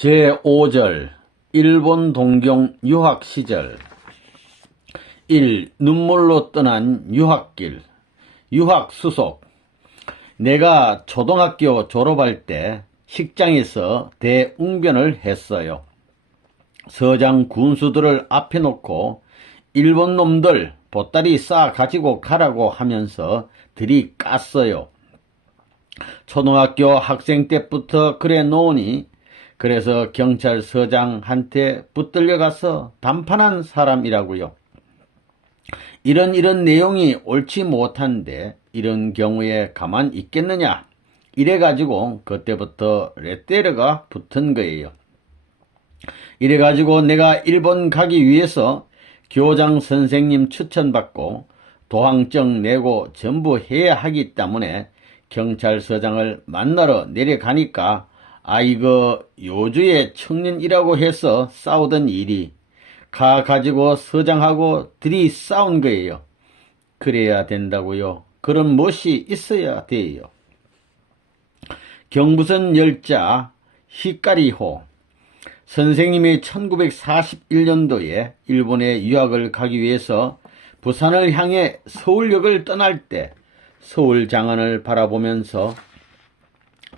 제5절 일본 동경 유학 시절 1. 눈물로 떠난 유학길. 유학 수속. 내가 초등학교 졸업할 때 식장에서 대웅변을 했어요. 서장 군수들을 앞에 놓고 일본 놈들 보따리 싸 가지고 가라고 하면서 들이 깠어요. 초등학교 학생 때부터 그래 놓으니 그래서 경찰서장한테 붙들려 가서 담판한 사람이라고요. 이런 내용이 옳지 못한데 이런 경우에 가만 있겠느냐, 이래가지고 그때부터 레떼르가 붙은 거예요. 이래가지고 내가 일본 가기 위해서 교장 선생님 추천받고 도항증 내고 전부 해야 하기 때문에 경찰서장을 만나러 내려가니까 아이고 요주의 청년이라고 해서 싸우던 일이 가가지고 서장하고 들이 싸운 거예요. 그래야 된다고요. 그런 멋이 있어야 돼요. 경부선 열자 히카리호. 선생님이 1941년도에 일본에 유학을 가기 위해서 부산을 향해 서울역을 떠날 때 서울 장안을 바라보면서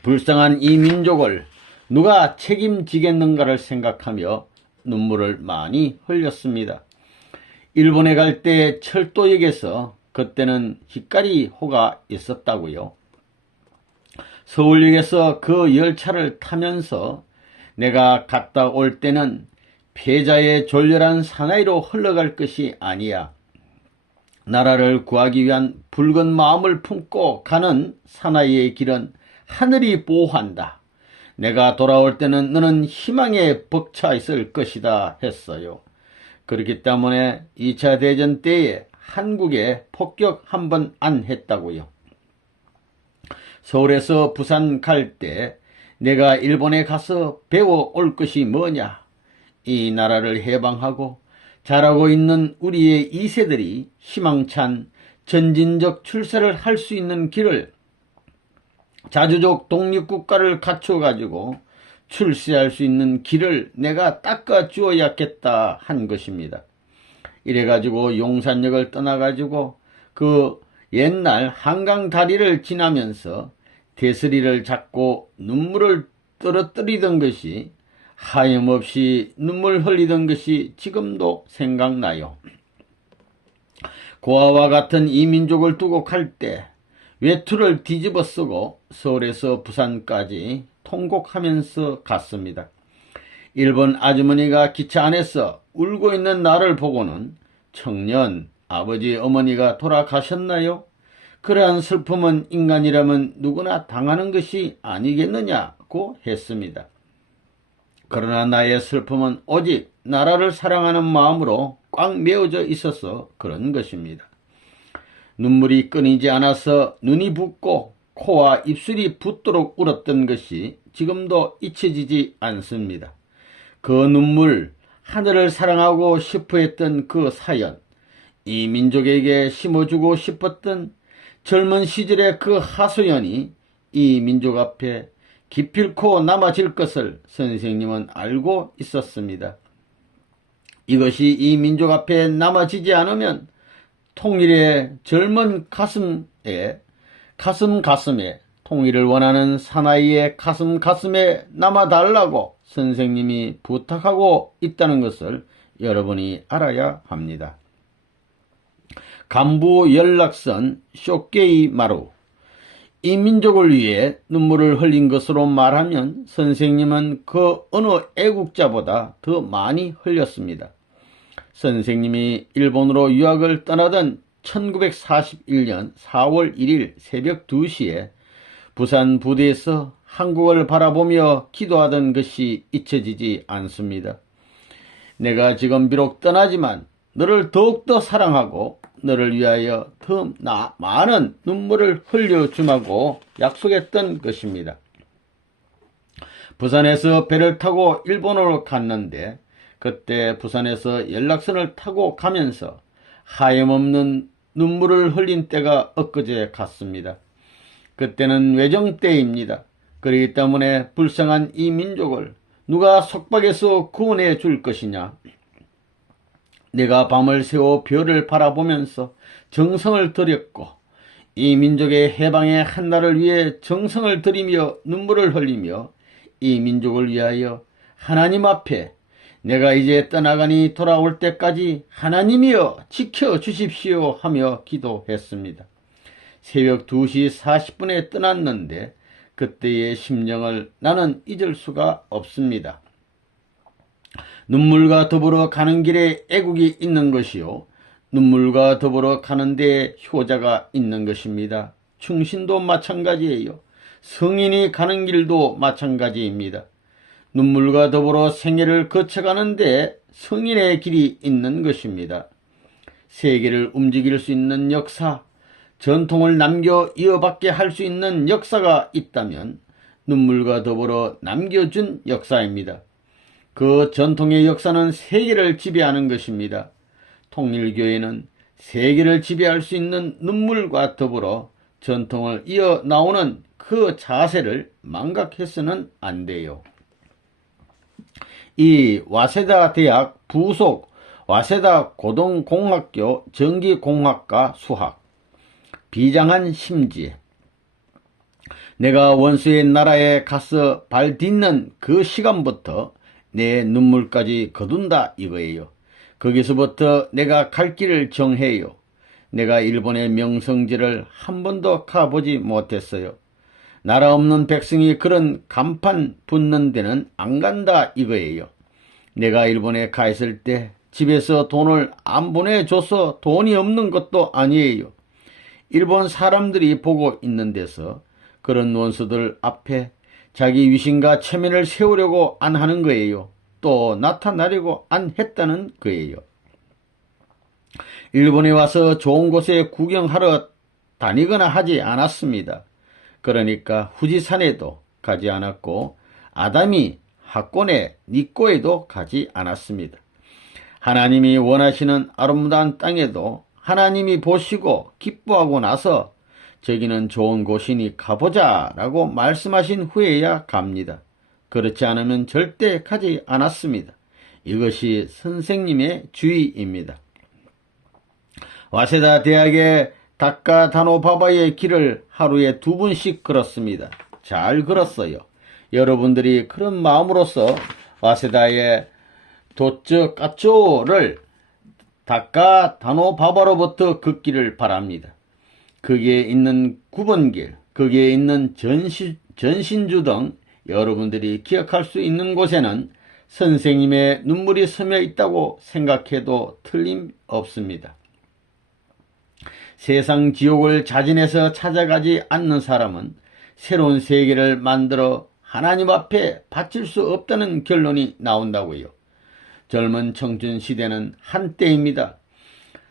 불쌍한 이 민족을 누가 책임지겠는가를 생각하며 눈물을 많이 흘렸습니다. 일본에 갈 때 철도역에서 그때는 히카리호가 있었다고요. 서울역에서 그 열차를 타면서 내가 갔다 올 때는 패자의 졸렬한 사나이로 흘러갈 것이 아니야. 나라를 구하기 위한 붉은 마음을 품고 가는 사나이의 길은 하늘이 보호한다. 내가 돌아올 때는 너는 희망에 벅차 있을 것이다 했어요. 그렇기 때문에 2차 대전 때에 한국에 폭격 한 번 안 했다고요. 서울에서 부산 갈 때 내가 일본에 가서 배워올 것이 뭐냐. 이 나라를 해방하고 잘하고 있는 우리의 2세들이 희망찬 전진적 출세를 할 수 있는 길을, 자주적 독립국가를 갖춰가지고 출세할 수 있는 길을 내가 닦아주어야겠다 한 것입니다. 이래가지고 용산역을 떠나가지고 그 옛날 한강 다리를 지나면서 대서리를 잡고 눈물을 떨어뜨리던 것이, 하염없이 눈물 흘리던 것이 지금도 생각나요. 고아와 같은 이 민족을 두고 갈 때 외투를 뒤집어 쓰고 서울에서 부산까지 통곡하면서 갔습니다. 일본 아주머니가 기차 안에서 울고 있는 나를 보고는 청년, 아버지 어머니가 돌아가셨나요? 그러한 슬픔은 인간이라면 누구나 당하는 것이 아니겠느냐고 했습니다. 그러나 나의 슬픔은 오직 나라를 사랑하는 마음으로 꽉 메어져 있어서 그런 것입니다. 눈물이 끊이지 않아서 눈이 붓고 코와 입술이 붓도록 울었던 것이 지금도 잊혀지지 않습니다. 그 눈물, 하늘을 사랑하고 싶어 했던 그 사연, 이 민족에게 심어주고 싶었던 젊은 시절의 그 하소연이 이 민족 앞에 기필코 남아질 것을 선생님은 알고 있었습니다. 이것이 이 민족 앞에 남아지지 않으면 통일의 젊은 가슴에 통일을 원하는 사나이의 가슴에 남아달라고 선생님이 부탁하고 있다는 것을 여러분이 알아야 합니다. 간부 연락선 쇼게이마루. 이 민족을 위해 눈물을 흘린 것으로 말하면 선생님은 그 어느 애국자보다 더 많이 흘렸습니다. 선생님이 일본으로 유학을 떠나던 1941년 4월 1일 새벽 2시에 부산 부대에서 한국을 바라보며 기도하던 것이 잊혀지지 않습니다. 내가 지금 비록 떠나지만 너를 더욱더 사랑하고 너를 위하여 더 많은 눈물을 흘려주마고 약속했던 것입니다. 부산에서 배를 타고 일본으로 갔는데 그때 부산에서 연락선을 타고 가면서 하염없는 눈물을 흘린 때가 엊그제 같습니다. 그때는 외정 때입니다. 그렇기 때문에 불쌍한 이 민족을 누가 속박에서 구원해 줄 것이냐? 내가 밤을 새워 별을 바라보면서 정성을 들였고 이 민족의 해방의 한날을 위해 정성을 들이며 눈물을 흘리며 이 민족을 위하여 하나님 앞에 내가 이제 떠나가니 돌아올 때까지 하나님이여 지켜주십시오 하며 기도했습니다. 새벽 2시 40분에 떠났는데 그때의 심정을 나는 잊을 수가 없습니다. 눈물과 더불어 가는 길에 애국이 있는 것이요 눈물과 더불어 가는 데에 효자가 있는 것입니다. 충신도 마찬가지예요. 성인이 가는 길도 마찬가지입니다. 눈물과 더불어 생애를 거쳐가는데 성인의 길이 있는 것입니다. 세계를 움직일 수 있는 역사, 전통을 남겨 이어받게 할 수 있는 역사가 있다면 눈물과 더불어 남겨준 역사입니다. 그 전통의 역사는 세계를 지배하는 것입니다. 통일교회는 세계를 지배할 수 있는 눈물과 더불어 전통을 이어나오는 그 자세를 망각해서는 안 돼요. 이 와세다 대학 부속 와세다 고등공학교 전기공학과 수학 비장한 심지 내가 원수의 나라에 가서 발 딛는 그 시간부터 내 눈물까지 거둔다 이거예요. 거기서부터 내가 갈 길을 정해요. 내가 일본의 명성지를 한 번도 가보지 못했어요. 나라 없는 백성이 그런 간판 붙는 데는 안 간다 이거예요. 내가 일본에 가 있을 때 집에서 돈을 안 보내줘서 돈이 없는 것도 아니에요. 일본 사람들이 보고 있는 데서 그런 원수들 앞에 자기 위신과 체면을 세우려고 안 하는 거예요. 또 나타나려고 안 했다는 거예요. 일본에 와서 좋은 곳에 구경하러 다니거나 하지 않았습니다. 그러니까 후지산에도 가지 않았고 아다미 하코네 니꼬에도 가지 않았습니다. 하나님이 원하시는 아름다운 땅에도 하나님이 보시고 기뻐하고 나서 저기는 좋은 곳이니 가보자 라고 말씀하신 후에야 갑니다. 그렇지 않으면 절대 가지 않았습니다. 이것이 선생님의 주의입니다. 와세다 대학의 다카다노바바의 길을 하루에 2번씩 걸었습니다. 잘 걸었어요. 여러분들이 그런 마음으로서 와세다의 도츠 까쪼를 다카다노바바로부터 걷기를 바랍니다. 거기에 있는 9번길, 거기에 있는 전신주 등 여러분들이 기억할 수 있는 곳에는 선생님의 눈물이 스며 있다고 생각해도 틀림없습니다. 세상 지옥을 자진해서 찾아가지 않는 사람은 새로운 세계를 만들어 하나님 앞에 바칠 수 없다는 결론이 나온다고요. 젊은 청춘 시대는 한때입니다.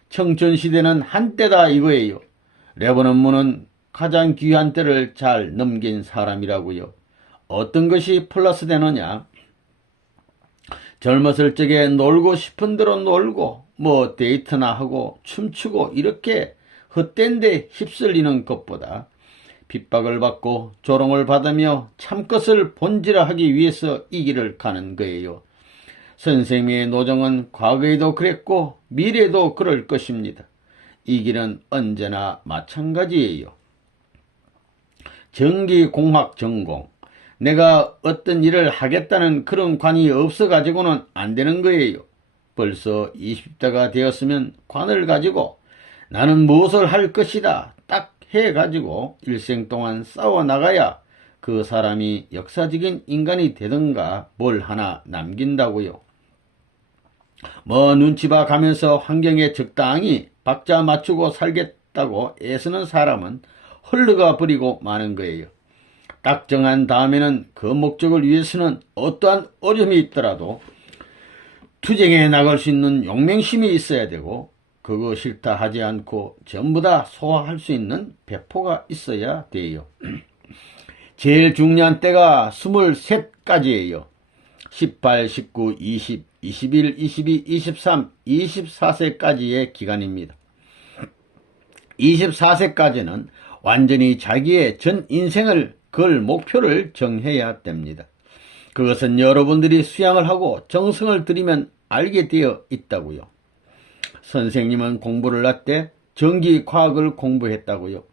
청춘 시대는 한때다 이거예요. 레버넌문은 가장 귀한 때를 잘 넘긴 사람이라고요. 어떤 것이 플러스 되느냐? 젊었을 적에 놀고 싶은 대로 놀고 뭐 데이트나 하고 춤추고 이렇게 헛된 데 휩쓸리는 것보다 핍박을 받고 조롱을 받으며 참것을 본질화하기 위해서 이 길을 가는 거예요. 선생님의 노정은 과거에도 그랬고 미래에도 그럴 것입니다. 이 길은 언제나 마찬가지예요. 전기공학 전공, 내가 어떤 일을 하겠다는 그런 관이 없어가지고는 안 되는 거예요. 벌써 20대가 되었으면 관을 가지고 나는 무엇을 할 것이다 딱 해가지고 일생 동안 싸워나가야 그 사람이 역사적인 인간이 되든가 뭘 하나 남긴다고요. 뭐 눈치 봐 가면서 환경에 적당히 박자 맞추고 살겠다고 애쓰는 사람은 헐르가 버리고 마는 거예요. 딱 정한 다음에는 그 목적을 위해서는 어떠한 어려움이 있더라도 투쟁에 나갈 수 있는 용맹심이 있어야 되고 그거 싫다 하지 않고 전부 다 소화할 수 있는 배포가 있어야 돼요. 제일 중요한 때가 23까지예요. 18, 19, 20, 21, 22, 23, 24세까지의 기간입니다. 24세까지는 완전히 자기의 전 인생을 걸 목표를 정해야 됩니다. 그것은 여러분들이 수양을 하고 정성을 들이면 알게 되어 있다고요. 선생님은 공부를 할 때 전기 과학을 공부했다고요.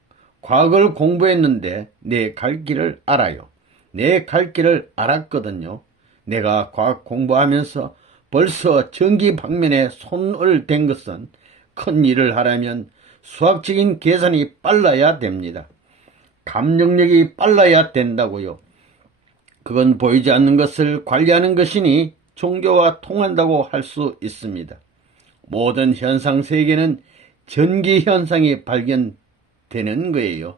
과학을 공부했는데 내 갈 길을 알아요. 내 갈 길을 알았거든요. 내가 과학 공부하면서 벌써 전기 방면에 손을 댄 것은 큰 일을 하려면 수학적인 계산이 빨라야 됩니다. 감정력이 빨라야 된다고요. 그건 보이지 않는 것을 관리하는 것이니 종교와 통한다고 할 수 있습니다. 모든 현상 세계는 전기 현상이 발견되는 거예요.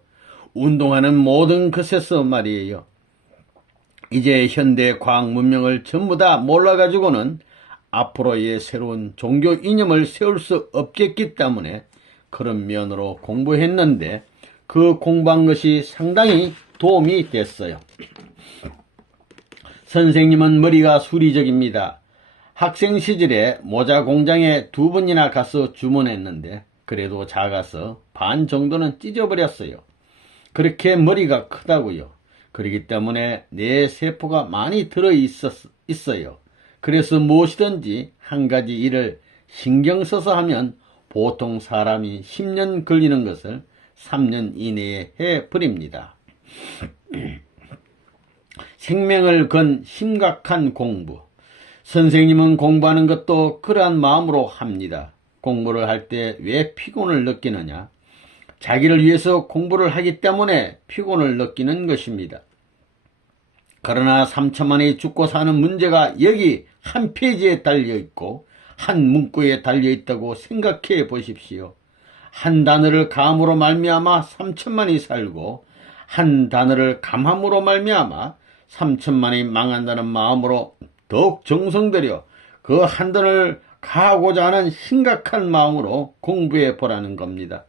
운동하는 모든 것에서 말이에요. 이제 현대 과학 문명을 전부 다 몰라가지고는 앞으로의 새로운 종교 이념을 세울 수 없겠기 때문에 그런 면으로 공부했는데 그 공부한 것이 상당히 도움이 됐어요. 선생님은 머리가 수리적입니다. 학생 시절에 모자 공장에 2번이나 가서 주문했는데 그래도 작아서 반 정도는 찢어버렸어요. 그렇게 머리가 크다고요. 그렇기 때문에 뇌 세포가 많이 들어있어요. 그래서 무엇이든지 한 가지 일을 신경 써서 하면 보통 사람이 10년 걸리는 것을 3년 이내에 해버립니다. 생명을 건 심각한 공부. 선생님은 공부하는 것도 그러한 마음으로 합니다. 공부를 할 때 왜 피곤을 느끼느냐? 자기를 위해서 공부를 하기 때문에 피곤을 느끼는 것입니다. 그러나 3천만이 죽고 사는 문제가 여기 한 페이지에 달려있고 한 문구에 달려있다고 생각해 보십시오. 한 단어를 감으로 말미암아 3천만이 살고 한 단어를 감함으로 말미암아 3천만이 망한다는 마음으로 더욱 정성들여 그 한 단어를 가하고자 하는 심각한 마음으로 공부해 보라는 겁니다.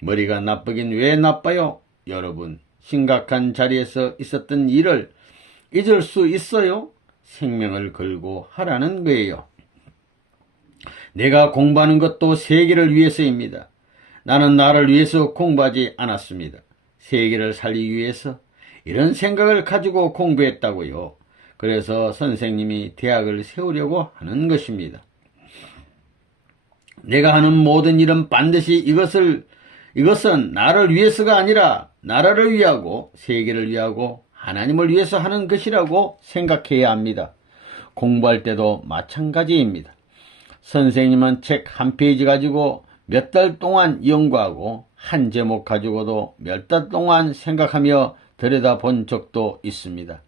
머리가 나쁘긴 왜 나빠요? 여러분, 심각한 자리에서 있었던 일을 잊을 수 있어요? 생명을 걸고 하라는 거예요. 내가 공부하는 것도 세계를 위해서입니다. 나는 나를 위해서 공부하지 않았습니다. 세계를 살리기 위해서 이런 생각을 가지고 공부했다고요. 그래서 선생님이 대학을 세우려고 하는 것입니다. 내가 하는 모든 일은 반드시 이것은 나를 위해서가 아니라 나라를 위하고 세계를 위하고 하나님을 위해서 하는 것이라고 생각해야 합니다. 공부할 때도 마찬가지입니다. 선생님은 책 한 페이지 가지고 몇 달 동안 연구하고 한 제목 가지고도 몇 달 동안 생각하며 들여다본 적도 있습니다.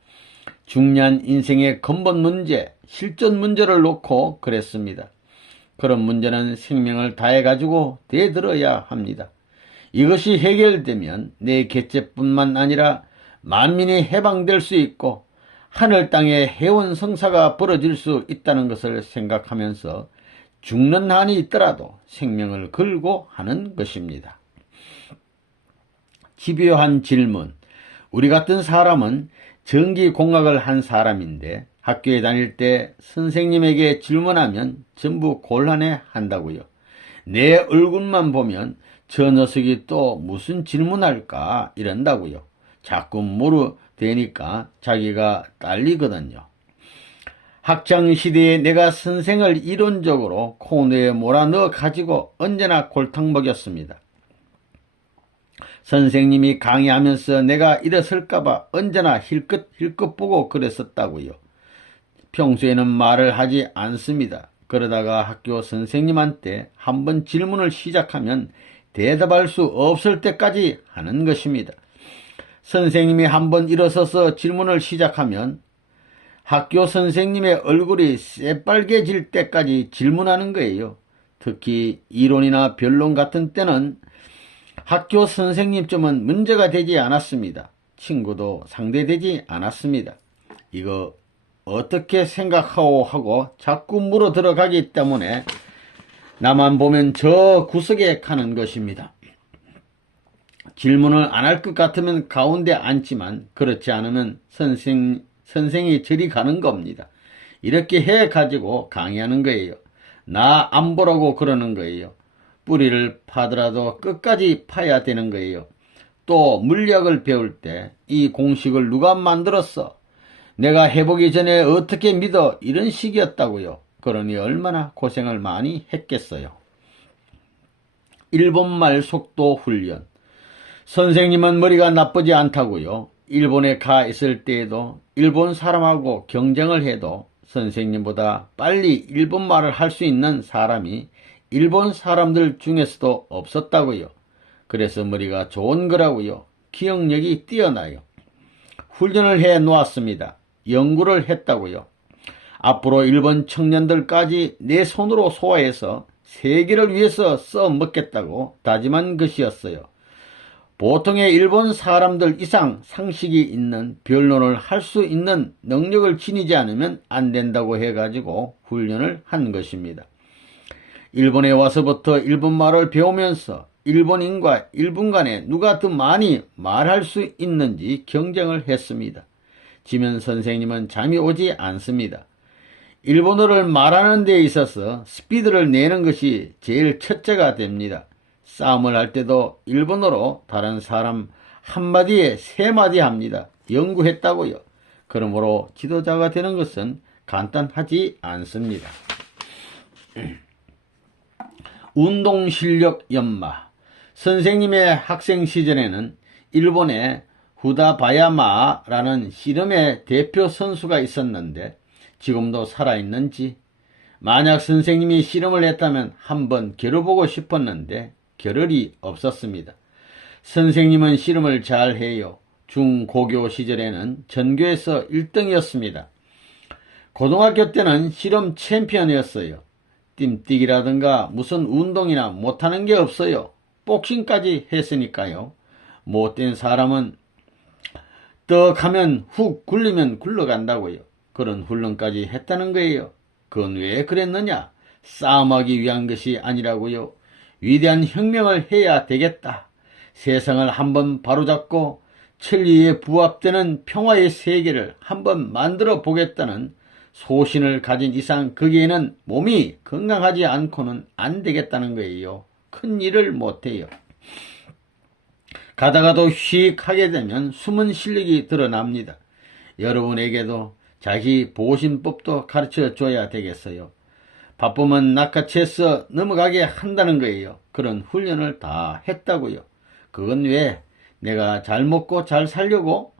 중요한 인생의 근본 문제, 실존 문제를 놓고 그랬습니다. 그런 문제는 생명을 다해가지고 대들어야 합니다. 이것이 해결되면 내 개체뿐만 아니라 만민이 해방될 수 있고 하늘 땅에 해온 성사가 벌어질 수 있다는 것을 생각하면서 죽는 한이 있더라도 생명을 걸고 하는 것입니다. 집요한 질문. 우리 같은 사람은 전기공학을 한 사람인데 학교에 다닐 때 선생님에게 질문하면 전부 곤란해 한다고요. 내 얼굴만 보면 저 녀석이 또 무슨 질문할까 이런다고요. 자꾸 물어대니까 자기가 딸리거든요. 학창시대에 내가 선생을 이론적으로 코너에 몰아넣어 가지고 언제나 골탕 먹였습니다. 선생님이 강의하면서 내가 일어설까봐 언제나 힐끗 보고 그랬었다고요. 평소에는 말을 하지 않습니다. 그러다가 학교 선생님한테 한번 질문을 시작하면 대답할 수 없을 때까지 하는 것입니다. 선생님이 한번 일어서서 질문을 시작하면 학교 선생님의 얼굴이 새빨개질 때까지 질문하는 거예요. 특히 이론이나 변론 같은 때는 학교 선생님쯤은 문제가 되지 않았습니다. 친구도 상대되지 않았습니다. 이거 어떻게 생각하오 하고 자꾸 물어 들어가기 때문에 나만 보면 저 구석에 가는 것입니다. 질문을 안 할 것 같으면 가운데 앉지만 그렇지 않으면 선생이 저리 가는 겁니다. 이렇게 해가지고 강의하는 거예요. 나 안 보라고 그러는 거예요. 뿌리를 파더라도 끝까지 파야 되는 거예요. 또 물리학을 배울 때 이 공식을 누가 만들었어? 내가 해보기 전에 어떻게 믿어? 이런 식이었다고요. 그러니 얼마나 고생을 많이 했겠어요. 일본말 속도 훈련. 선생님은 머리가 나쁘지 않다고요. 일본에 가 있을 때에도 일본 사람하고 경쟁을 해도 선생님보다 빨리 일본말을 할 수 있는 사람이 일본 사람들 중에서도 없었다고요. 그래서 머리가 좋은 거라고요. 기억력이 뛰어나요. 훈련을 해 놓았습니다. 연구를 했다고요. 앞으로 일본 청년들까지 내 손으로 소화해서 세계를 위해서 써먹겠다고 다짐한 것이었어요. 보통의 일본 사람들 이상 상식이 있는 변론을 할 수 있는 능력을 지니지 않으면 안 된다고 해가지고 훈련을 한 것입니다. 일본에 와서부터 일본말을 배우면서 일본인과 일본 간에 누가 더 많이 말할 수 있는지 경쟁을 했습니다. 지면 선생님은 잠이 오지 않습니다. 일본어를 말하는 데 있어서 스피드를 내는 것이 제일 첫째가 됩니다. 싸움을 할 때도 일본어로 다른 사람 한마디에 세마디 합니다. 연구했다고요. 그러므로 지도자가 되는 것은 간단하지 않습니다. 운동실력 연마. 선생님의 학생 시절에는 일본의 후다바야마라는 씨름의 대표 선수가 있었는데 지금도 살아있는지, 만약 선생님이 씨름을 했다면 한번 겨뤄보고 싶었는데 겨를이 없었습니다. 선생님은 씨름을 잘해요. 중고교 시절에는 전교에서 1등이었습니다. 고등학교 때는 씨름 챔피언이었어요. 뜀뛰기라든가 무슨 운동이나 못하는 게 없어요. 복싱까지 했으니까요. 못된 사람은 떡 하면 훅 굴리면 굴러간다고요. 그런 훈련까지 했다는 거예요. 그건 왜 그랬느냐? 싸움하기 위한 것이 아니라고요. 위대한 혁명을 해야 되겠다. 세상을 한번 바로잡고 천리에 부합되는 평화의 세계를 한번 만들어 보겠다는 소신을 가진 이상 거기에는 몸이 건강하지 않고는 안 되겠다는 거예요. 큰 일을 못해요. 가다가도 휙 하게 되면 숨은 실력이 드러납니다. 여러분에게도 자기 보신법도 가르쳐 줘야 되겠어요. 바쁘면 낚아채서 넘어가게 한다는 거예요. 그런 훈련을 다 했다고요. 그건 왜? 내가 잘 먹고 잘 살려고?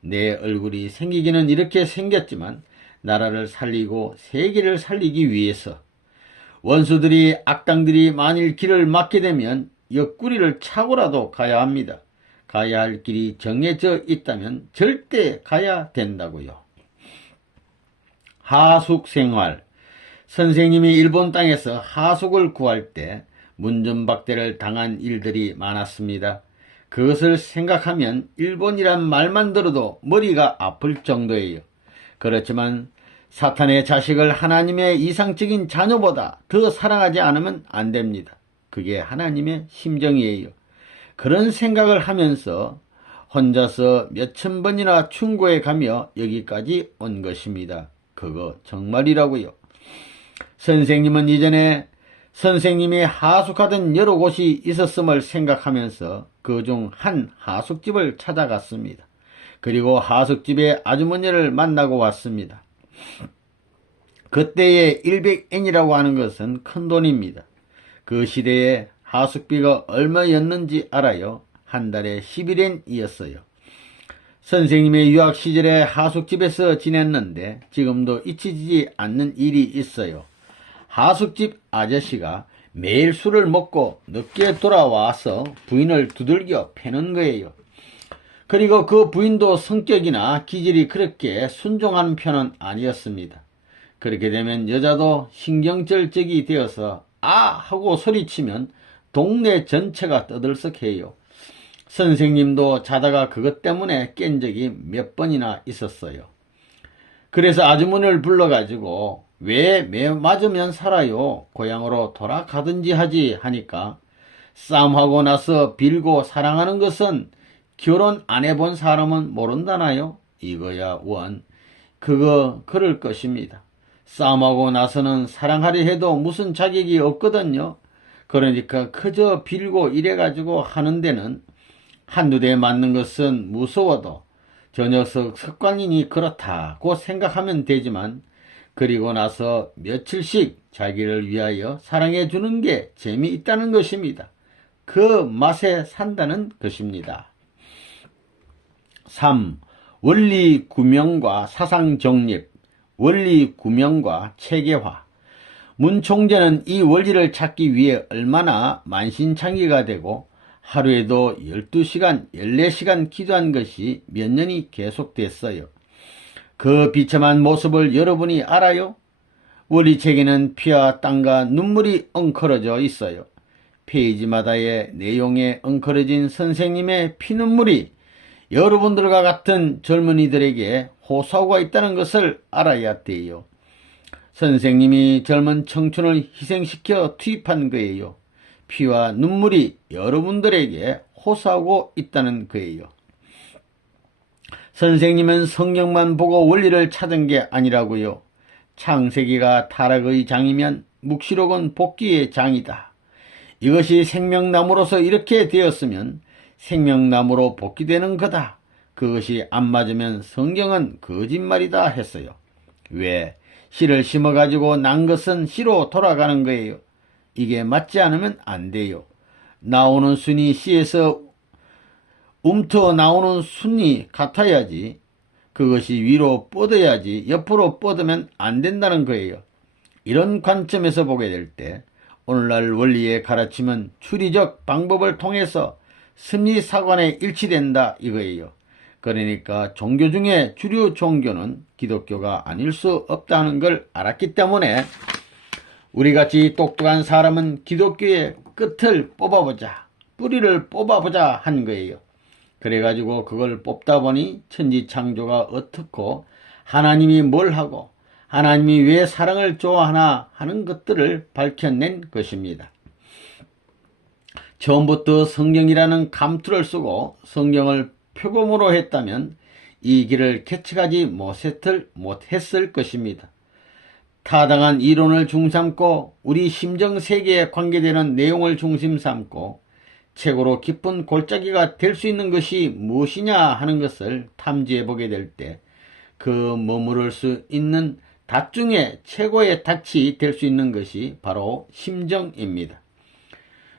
내 얼굴이 생기기는 이렇게 생겼지만 나라를 살리고 세계를 살리기 위해서. 원수들이 악당들이 만일 길을 막게 되면 옆구리를 차고라도 가야 합니다. 가야 할 길이 정해져 있다면 절대 가야 된다고요. 하숙생활. 선생님이 일본 땅에서 하숙을 구할 때 문전박대를 당한 일들이 많았습니다. 그것을 생각하면 일본이란 말만 들어도 머리가 아플 정도예요. 그렇지만 사탄의 자식을 하나님의 이상적인 자녀보다 더 사랑하지 않으면 안 됩니다. 그게 하나님의 심정이에요. 그런 생각을 하면서 혼자서 몇천 번이나 충고해 가며 여기까지 온 것입니다. 그거 정말이라고요. 선생님은 이전에 선생님이 하숙하던 여러 곳이 있었음을 생각하면서 그중 한 하숙집을 찾아갔습니다. 그리고 하숙집의 아주머니를 만나고 왔습니다. 그때의 100엔이라고 하는 것은 큰 돈입니다. 그 시대에 하숙비가 얼마였는지 알아요? 한 달에 11엔이었어요. 선생님의 유학 시절에 하숙집에서 지냈는데 지금도 잊히지 않는 일이 있어요. 하숙집 아저씨가 매일 술을 먹고 늦게 돌아와서 부인을 두들겨 패는 거예요. 그리고 그 부인도 성격이나 기질이 그렇게 순종하는 편은 아니었습니다. 그렇게 되면 여자도 신경절적이 되어서 아 하고 소리치면 동네 전체가 떠들썩해요. 선생님도 자다가 그것 때문에 깬 적이 몇 번이나 있었어요. 그래서 아주머니를 불러가지고 왜 매 맞으면 살아요? 고향으로 돌아가든지 하지 하니까 싸움하고 나서 빌고 사랑하는 것은 결혼 안 해본 사람은 모른다나요? 이거야 원. 그럴 것입니다. 싸움하고 나서는 사랑하려 해도 무슨 자격이 없거든요. 그러니까 그저 빌고 이래가지고 하는 데는 한두 대 맞는 것은 무서워도 저 녀석 습관이니 그렇다고 생각하면 되지만 그리고 나서 며칠씩 자기를 위하여 사랑해 주는 게 재미있다는 것입니다. 그 맛에 산다는 것입니다. 3. 원리 구명과 사상 정립, 원리 구명과 체계화. 문 총재는 이 원리를 찾기 위해 얼마나 만신창이가 되고 하루에도 12시간, 14시간 기도한 것이 몇 년이 계속됐어요. 그 비참한 모습을 여러분이 알아요? 원리책에는 피와 땀과 눈물이 엉클어져 있어요. 페이지마다의 내용에 엉클어진 선생님의 피눈물이 여러분들과 같은 젊은이들에게 호소하고 있다는 것을 알아야 돼요. 선생님이 젊은 청춘을 희생시켜 투입한 거예요. 피와 눈물이 여러분들에게 호소하고 있다는 거예요. 선생님은 성경만 보고 원리를 찾은 게 아니라고요. 창세기가 타락의 장이면 묵시록은 복귀의 장이다. 이것이 생명나무로서 이렇게 되었으면 생명나무로 복귀되는 거다. 그것이 안 맞으면 성경은 거짓말이다 했어요. 왜? 씨를 심어가지고 난 것은 씨로 돌아가는 거예요. 이게 맞지 않으면 안 돼요. 나오는 순이 씨에서 움터 나오는 순이 같아야지. 그것이 위로 뻗어야지 옆으로 뻗으면 안 된다는 거예요. 이런 관점에서 보게 될 때 오늘날 원리의 가르침은 추리적 방법을 통해서 심리사관에 일치된다 이거예요. 그러니까 종교 중에 주류 종교는 기독교가 아닐 수 없다는 걸 알았기 때문에 우리같이 똑똑한 사람은 기독교의 끝을 뽑아보자, 뿌리를 뽑아보자 한 거예요. 그래가지고 그걸 뽑다 보니 천지창조가 어떻고 하나님이 뭘 하고 하나님이 왜 사랑을 좋아하나 하는 것들을 밝혀낸 것입니다. 처음부터 성경이라는 감투를 쓰고 성경을 표범으로 했다면 이 길을 개척하지 못했을 것입니다. 타당한 이론을 중삼고 우리 심정세계에 관계되는 내용을 중심 삼고 최고로 깊은 골짜기가 될 수 있는 것이 무엇이냐 하는 것을 탐지해보게 될 때 그 머무를 수 있는 닷 중에 최고의 닷이 될 수 있는 것이 바로 심정입니다.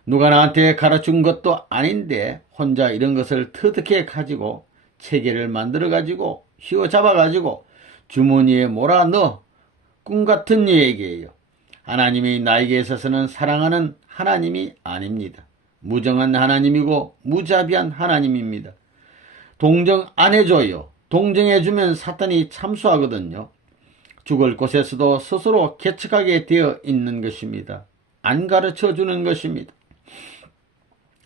누가 나한테 가르친 것도 아닌데 혼자 이런 것을 터득해 가지고 체계를 만들어 가지고 휘어잡아 가지고 주머니에 몰아넣어 꿈같은 얘기예요. 하나님이 나에게 있어서는 사랑하는 하나님이 아닙니다. 무정한 하나님이고 무자비한 하나님입니다. 동정 안 해줘요. 동정해주면 사탄이 참수하거든요. 죽을 곳에서도 스스로 개척하게 되어 있는 것입니다. 안 가르쳐주는 것입니다.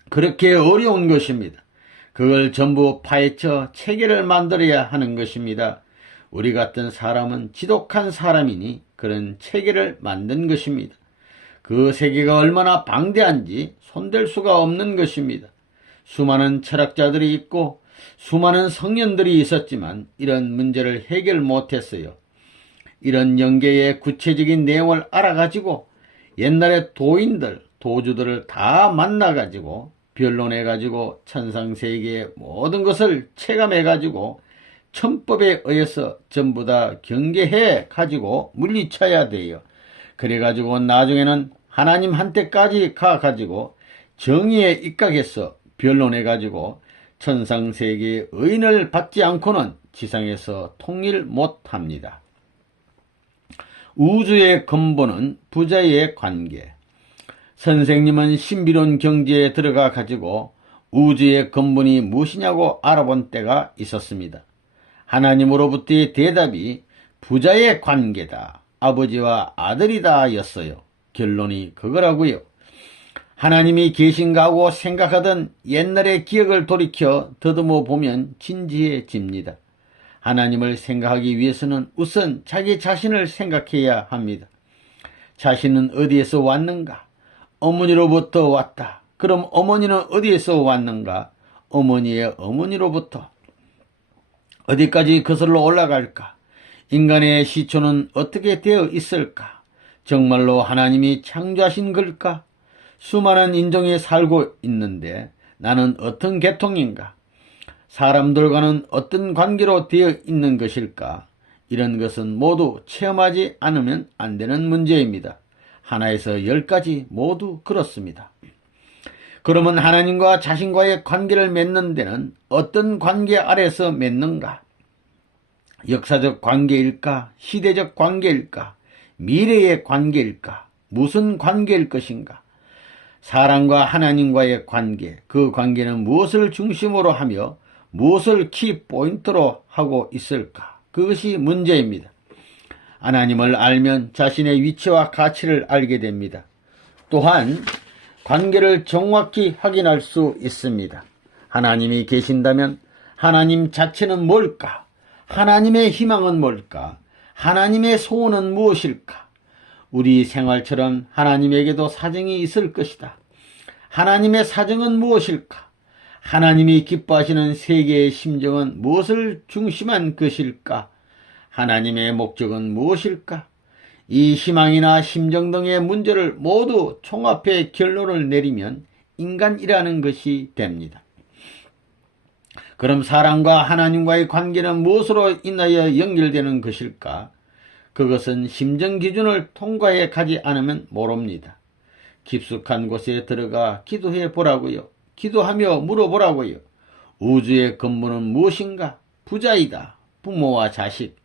그렇게 어려운 것입니다. 그걸 전부 파헤쳐 체계를 만들어야 하는 것입니다. 우리 같은 사람은 지독한 사람이니 그런 체계를 만든 것입니다. 그 세계가 얼마나 방대한지 손댈 수가 없는 것입니다. 수많은 철학자들이 있고 수많은 성년들이 있었지만 이런 문제를 해결 못했어요. 이런 연계의 구체적인 내용을 알아가지고 옛날에 도주들을 다 만나가지고 변론해가지고 천상세계의 모든 것을 체감해가지고 천법에 의해서 전부 다 경계해가지고 물리쳐야 돼요. 그래가지고 나중에는 하나님한테까지 가가지고 정의에 입각해서 변론해가지고 천상세계의 의인을 받지 않고는 지상에서 통일 못합니다. 우주의 근본은 부자의 관계. 선생님은 신비로운 경지에 들어가 가지고 우주의 근본이 무엇이냐고 알아본 때가 있었습니다. 하나님으로부터의 대답이 부자의 관계다. 아버지와 아들이다 였어요. 결론이 그거라고요. 하나님이 계신가 하고 생각하던 옛날의 기억을 돌이켜 더듬어 보면 진지해집니다. 하나님을 생각하기 위해서는 우선 자기 자신을 생각해야 합니다. 자신은 어디에서 왔는가? 어머니로부터 왔다. 그럼 어머니는 어디에서 왔는가? 어머니의 어머니로부터. 어디까지 거슬러 올라갈까? 인간의 시초는 어떻게 되어 있을까? 정말로 하나님이 창조하신 걸까? 수많은 인종이 살고 있는데 나는 어떤 계통인가? 사람들과는 어떤 관계로 되어 있는 것일까? 이런 것은 모두 체험하지 않으면 안 되는 문제입니다. 하나에서 10가지 모두 그렇습니다. 그러면 하나님과 자신과의 관계를 맺는 데는 어떤 관계 아래서 맺는가? 역사적 관계일까? 시대적 관계일까? 미래의 관계일까? 무슨 관계일 것인가? 사람과 하나님과의 관계, 그 관계는 무엇을 중심으로 하며 무엇을 키포인트로 하고 있을까? 그것이 문제입니다. 하나님을 알면 자신의 위치와 가치를 알게 됩니다. 또한 관계를 정확히 확인할 수 있습니다. 하나님이 계신다면 하나님 자체는 뭘까? 하나님의 희망은 뭘까? 하나님의 소원은 무엇일까? 우리 생활처럼 하나님에게도 사정이 있을 것이다. 하나님의 사정은 무엇일까? 하나님이 기뻐하시는 세계의 심정은 무엇을 중심한 것일까? 하나님의 목적은 무엇일까? 이 희망이나 심정 등의 문제를 모두 총합해 결론을 내리면 인간이라는 것이 됩니다. 그럼 사람과 하나님과의 관계는 무엇으로 인하여 연결되는 것일까? 그것은 심정 기준을 통과해 가지 않으면 모릅니다. 깊숙한 곳에 들어가 기도해 보라고요. 기도하며 물어보라고요. 우주의 근본은 무엇인가? 부자이다. 부모와 자식.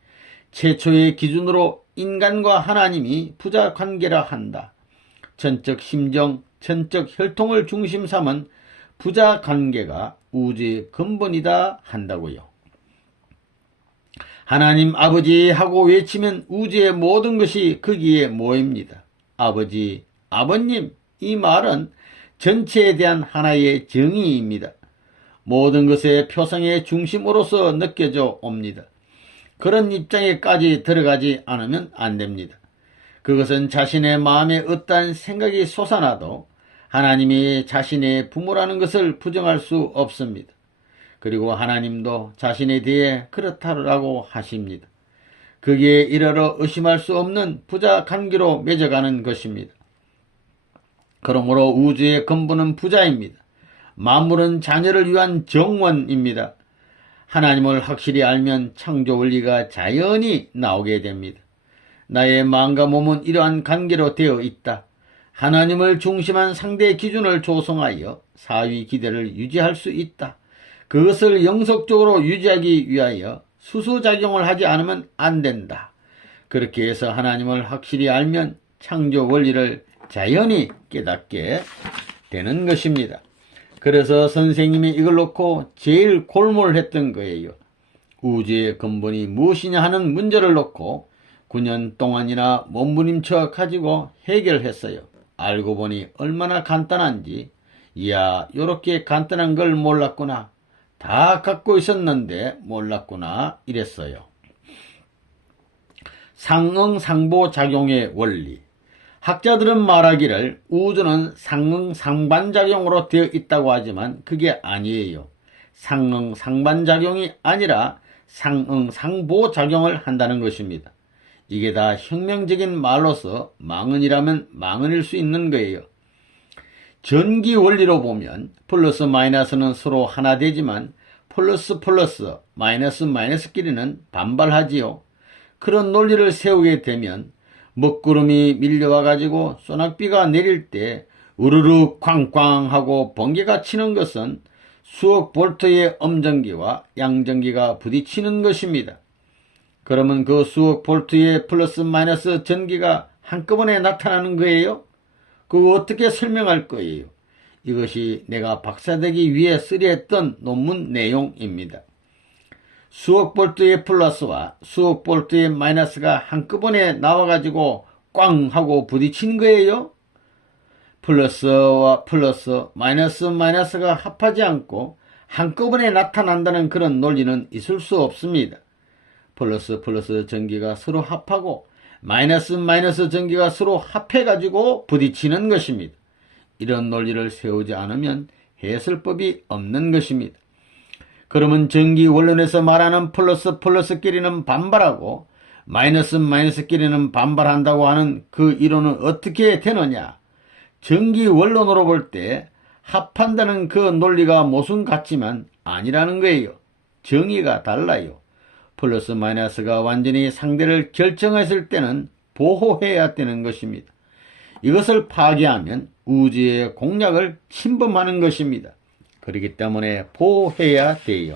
최초의 기준으로 인간과 하나님이 부자 관계라 한다. 전적 심정, 전적 혈통을 중심 삼은 부자 관계가 우주의 근본이다 한다고요. 하나님 아버지 하고 외치면 우주의 모든 것이 거기에 모입니다. 아버지, 아버님, 이 말은 전체에 대한 하나의 정의입니다. 모든 것의 표상의 중심으로서 느껴져 옵니다. 그런 입장에까지 들어가지 않으면 안 됩니다. 그것은 자신의 마음에 어떠한 생각이 솟아나도 하나님이 자신의 부모라는 것을 부정할 수 없습니다. 그리고 하나님도 자신에 대해 그렇다라고 하십니다. 거기에 이르러 의심할 수 없는 부자 관계로 맺어가는 것입니다. 그러므로 우주의 근본은 부자입니다. 만물은 자녀를 위한 정원입니다. 하나님을 확실히 알면 창조 원리가 자연히 나오게 됩니다. 나의 마음과 몸은 이러한 관계로 되어 있다. 하나님을 중심한 상대 기준을 조성하여 사위 기대를 유지할 수 있다. 그것을 영속적으로 유지하기 위하여 수소작용을 하지 않으면 안 된다. 그렇게 해서 하나님을 확실히 알면 창조 원리를 자연히 깨닫게 되는 것입니다. 그래서 선생님이 이걸 놓고 제일 골몰을 했던 거예요. 우주의 근본이 무엇이냐 하는 문제를 놓고 9년 동안이나 몸부림쳐 가지고 해결했어요. 알고 보니 얼마나 간단한지, 이야, 요렇게 간단한 걸 몰랐구나. 다 갖고 있었는데 몰랐구나 이랬어요. 상응상보작용의 원리. 학자들은 말하기를 우주는 상응상반작용으로 되어 있다고 하지만 그게 아니에요. 상응상반작용이 아니라 상응상보작용을 한다는 것입니다. 이게 다 혁명적인 말로서 망언이라면 망언일 수 있는 거예요. 전기 원리로 보면 플러스 마이너스는 서로 하나 되지만 플러스 플러스 마이너스 마이너스끼리는 반발하지요. 그런 논리를 세우게 되면 먹구름이 밀려와 가지고 소낙비가 내릴 때 우르르 쾅쾅 하고 번개가 치는 것은 수억 볼트의 음전기와 양전기가 부딪히는 것입니다. 그러면 그 수억 볼트의 플러스 마이너스 전기가 한꺼번에 나타나는 거예요? 그거 어떻게 설명할 거예요? 이것이 내가 박사되기 위해 쓰려했던 논문 내용입니다. 수억 볼트의 플러스와 수억 볼트의 마이너스가 한꺼번에 나와가지고 꽝 하고 부딪힌 거예요? 플러스와 플러스, 마이너스가 합하지 않고 한꺼번에 나타난다는 그런 논리는 있을 수 없습니다. 플러스 전기가 서로 합하고 마이너스 전기가 서로 합해가지고 부딪히는 것입니다. 이런 논리를 세우지 않으면 해설법이 없는 것입니다. 그러면 전기 원론에서 말하는 플러스끼리는 반발하고 마이너스끼리는 반발한다고 하는 그 이론은 어떻게 되느냐? 전기 원론으로 볼 때 합한다는 그 논리가 모순 같지만 아니라는 거예요. 정의가 달라요. 플러스 마이너스가 완전히 상대를 결정했을 때는 보호해야 되는 것입니다. 이것을 파괴하면 우주의 공약을 침범하는 것입니다. 그렇기 때문에 보호해야 돼요.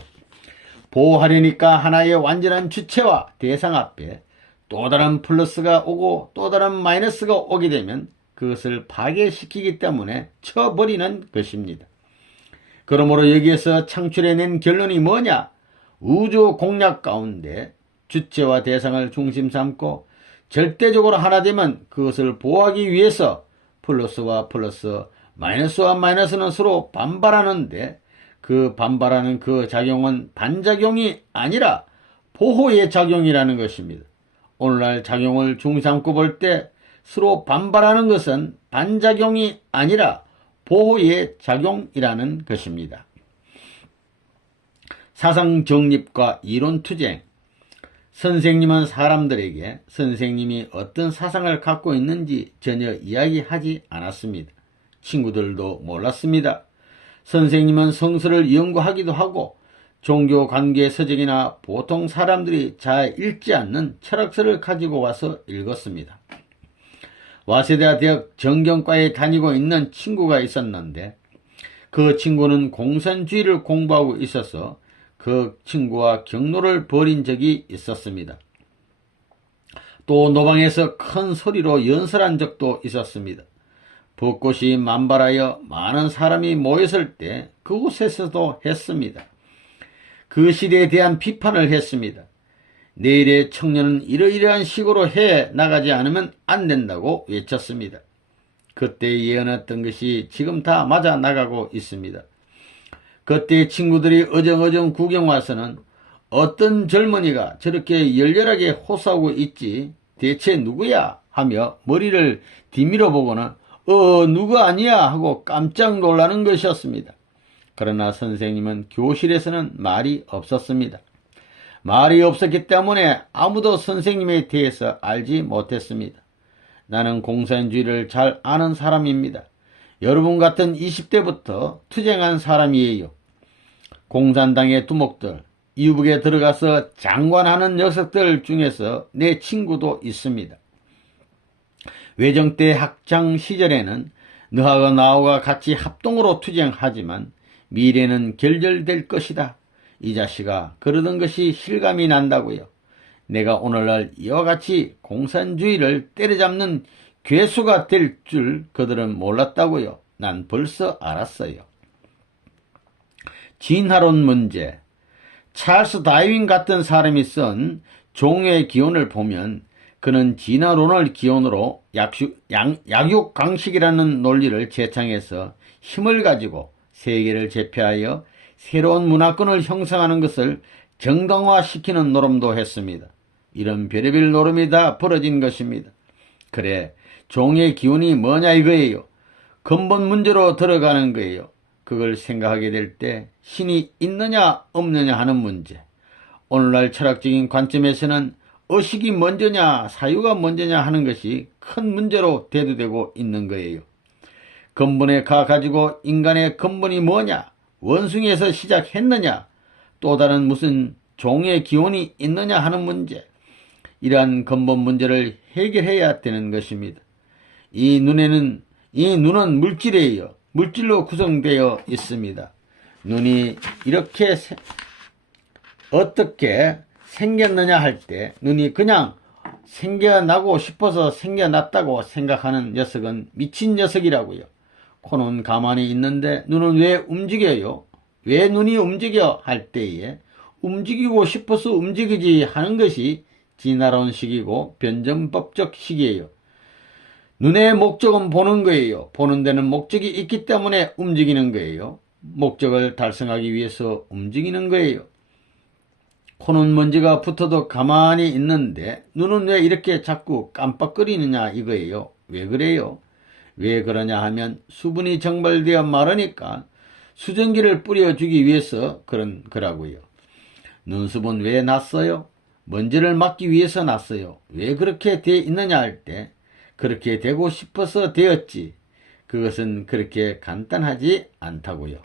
보호하려니까 하나의 완전한 주체와 대상 앞에 또 다른 플러스가 오고 또 다른 마이너스가 오게 되면 그것을 파괴시키기 때문에 쳐버리는 것입니다. 그러므로 여기에서 창출해낸 결론이 뭐냐? 우주 공략 가운데 주체와 대상을 중심 삼고 절대적으로 하나 되면 그것을 보호하기 위해서 플러스와 플러스, 마이너스와 마이너스는 서로 반발하는데 그 반발하는 그 작용은 반작용이 아니라 보호의 작용이라는 것입니다. 오늘날 작용을 중심 삼고 볼 때 서로 반발하는 것은 반작용이 아니라 보호의 작용이라는 것입니다. 사상 정립과 이론 투쟁. 선생님은 사람들에게 선생님이 어떤 사상을 갖고 있는지 전혀 이야기하지 않았습니다. 친구들도 몰랐습니다. 선생님은 성서를 연구하기도 하고 종교관계 서적이나 보통 사람들이 잘 읽지 않는 철학서를 가지고 와서 읽었습니다. 와세다 대학 정경과에 다니고 있는 친구가 있었는데 그 친구는 공산주의를 공부하고 있어서 그 친구와 경로를 벌인 적이 있었습니다. 또 노방에서 큰 소리로 연설한 적도 있었습니다. 벚꽃이 만발하여 많은 사람이 모였을 때 그곳에서도 했습니다. 그 시대에 대한 비판을 했습니다. 내일의 청년은 이러이러한 식으로 해 나가지 않으면 안 된다고 외쳤습니다. 그때 예언했던 것이 지금 다 맞아 나가고 있습니다. 그때 친구들이 어정어정 구경 와서는 어떤 젊은이가 저렇게 열렬하게 호소하고 있지 대체 누구야 하며 머리를 뒤밀어 보고는 누구 아니야 하고 깜짝 놀라는 것이었습니다. 그러나 선생님은 교실에서는 말이 없었습니다. 말이 없었기 때문에 아무도 선생님에 대해서 알지 못했습니다. 나는 공산주의를 잘 아는 사람입니다. 여러분 같은 20대부터 투쟁한 사람이에요. 공산당의 두목들, 이북에 들어가서 장관하는 녀석들 중에서 내 친구도 있습니다. 외정 때 학창 시절에는 너하고 나하고 같이 합동으로 투쟁하지만 미래는 결절될 것이다. 이 자식아, 그러던 것이 실감이 난다고요. 내가 오늘날 이와 같이 공산주의를 때려잡는 괴수가 될 줄 그들은 몰랐다고요. 난 벌써 알았어요. 진화론 문제. 찰스 다윈 같은 사람이 쓴 종의 기원을 보면 그는 진화론을 기원으로 약육강식이라는 논리를 제창해서 힘을 가지고 세계를 제패하여 새로운 문화권을 형성하는 것을 정당화시키는 노름도 했습니다. 이런 별의별 노름이 다 벌어진 것입니다. 그래, 종의 기원이 뭐냐 이거예요. 근본 문제로 들어가는 거예요. 그걸 생각하게 될 때 신이 있느냐 없느냐 하는 문제. 오늘날 철학적인 관점에서는 의식이 먼저냐 사유가 먼저냐 하는 것이 큰 문제로 대두되고 있는 거예요. 근본에 가가지고 인간의 근본이 뭐냐, 원숭이에서 시작했느냐, 또 다른 무슨 종의 기원이 있느냐 하는 문제. 이러한 근본 문제를 해결해야 되는 것입니다. 이 눈은 물질이에요. 물질로 구성되어 있습니다. 눈이 이렇게 어떻게 생겼느냐 할 때 눈이 그냥 생겨나고 싶어서 생겨났다고 생각하는 녀석은 미친 녀석이라고요. 코는 가만히 있는데 눈은 왜 움직여요? 왜 눈이 움직여 할 때에 움직이고 싶어서 움직이지 하는 것이 진화론식이고 변전법적식이에요. 눈의 목적은 보는 거예요. 보는 데는 목적이 있기 때문에 움직이는 거예요. 목적을 달성하기 위해서 움직이는 거예요. 코는 먼지가 붙어도 가만히 있는데 눈은 왜 이렇게 자꾸 깜빡거리느냐 이거예요. 왜 그래요? 왜 그러냐 하면 수분이 증발되어 마르니까 수증기를 뿌려주기 위해서 그런 거라고요. 눈수분 왜 났어요? 먼지를 막기 위해서 났어요. 왜 그렇게 돼 있느냐 할 때 그렇게 되고 싶어서 되었지. 그것은 그렇게 간단하지 않다고요.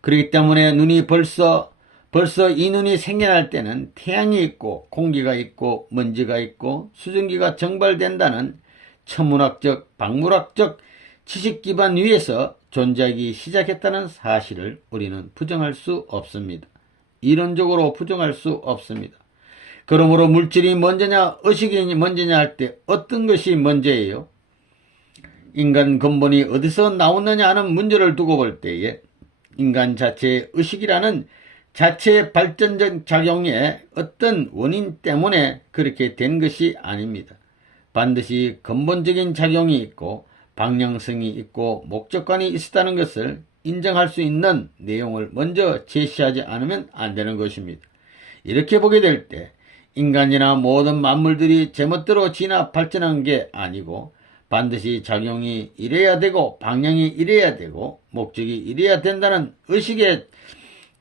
그렇기 때문에 눈이 벌써 벌써 이눈이 생겨날 때는 태양이 있고 공기가 있고 먼지가 있고 수증기가 증발된다는 천문학적, 박물학적 지식 기반 위에서 존재하기 시작했다는 사실을 우리는 부정할 수 없습니다. 이론적으로 부정할 수 없습니다. 그러므로 물질이 먼저냐 의식이 먼저냐 할 때 어떤 것이 먼저예요? 인간 근본이 어디서 나오느냐 하는 문제를 두고 볼 때에 인간 자체의 의식이라는 자체의 발전적 작용의 어떤 원인 때문에 그렇게 된 것이 아닙니다. 반드시 근본적인 작용이 있고 방향성이 있고 목적관이 있었다는 것을 인정할 수 있는 내용을 먼저 제시하지 않으면 안 되는 것입니다. 이렇게 보게 될 때 인간이나 모든 만물들이 제멋대로 진화 발전한 게 아니고 반드시 작용이 이래야 되고 방향이 이래야 되고 목적이 이래야 된다는 의식의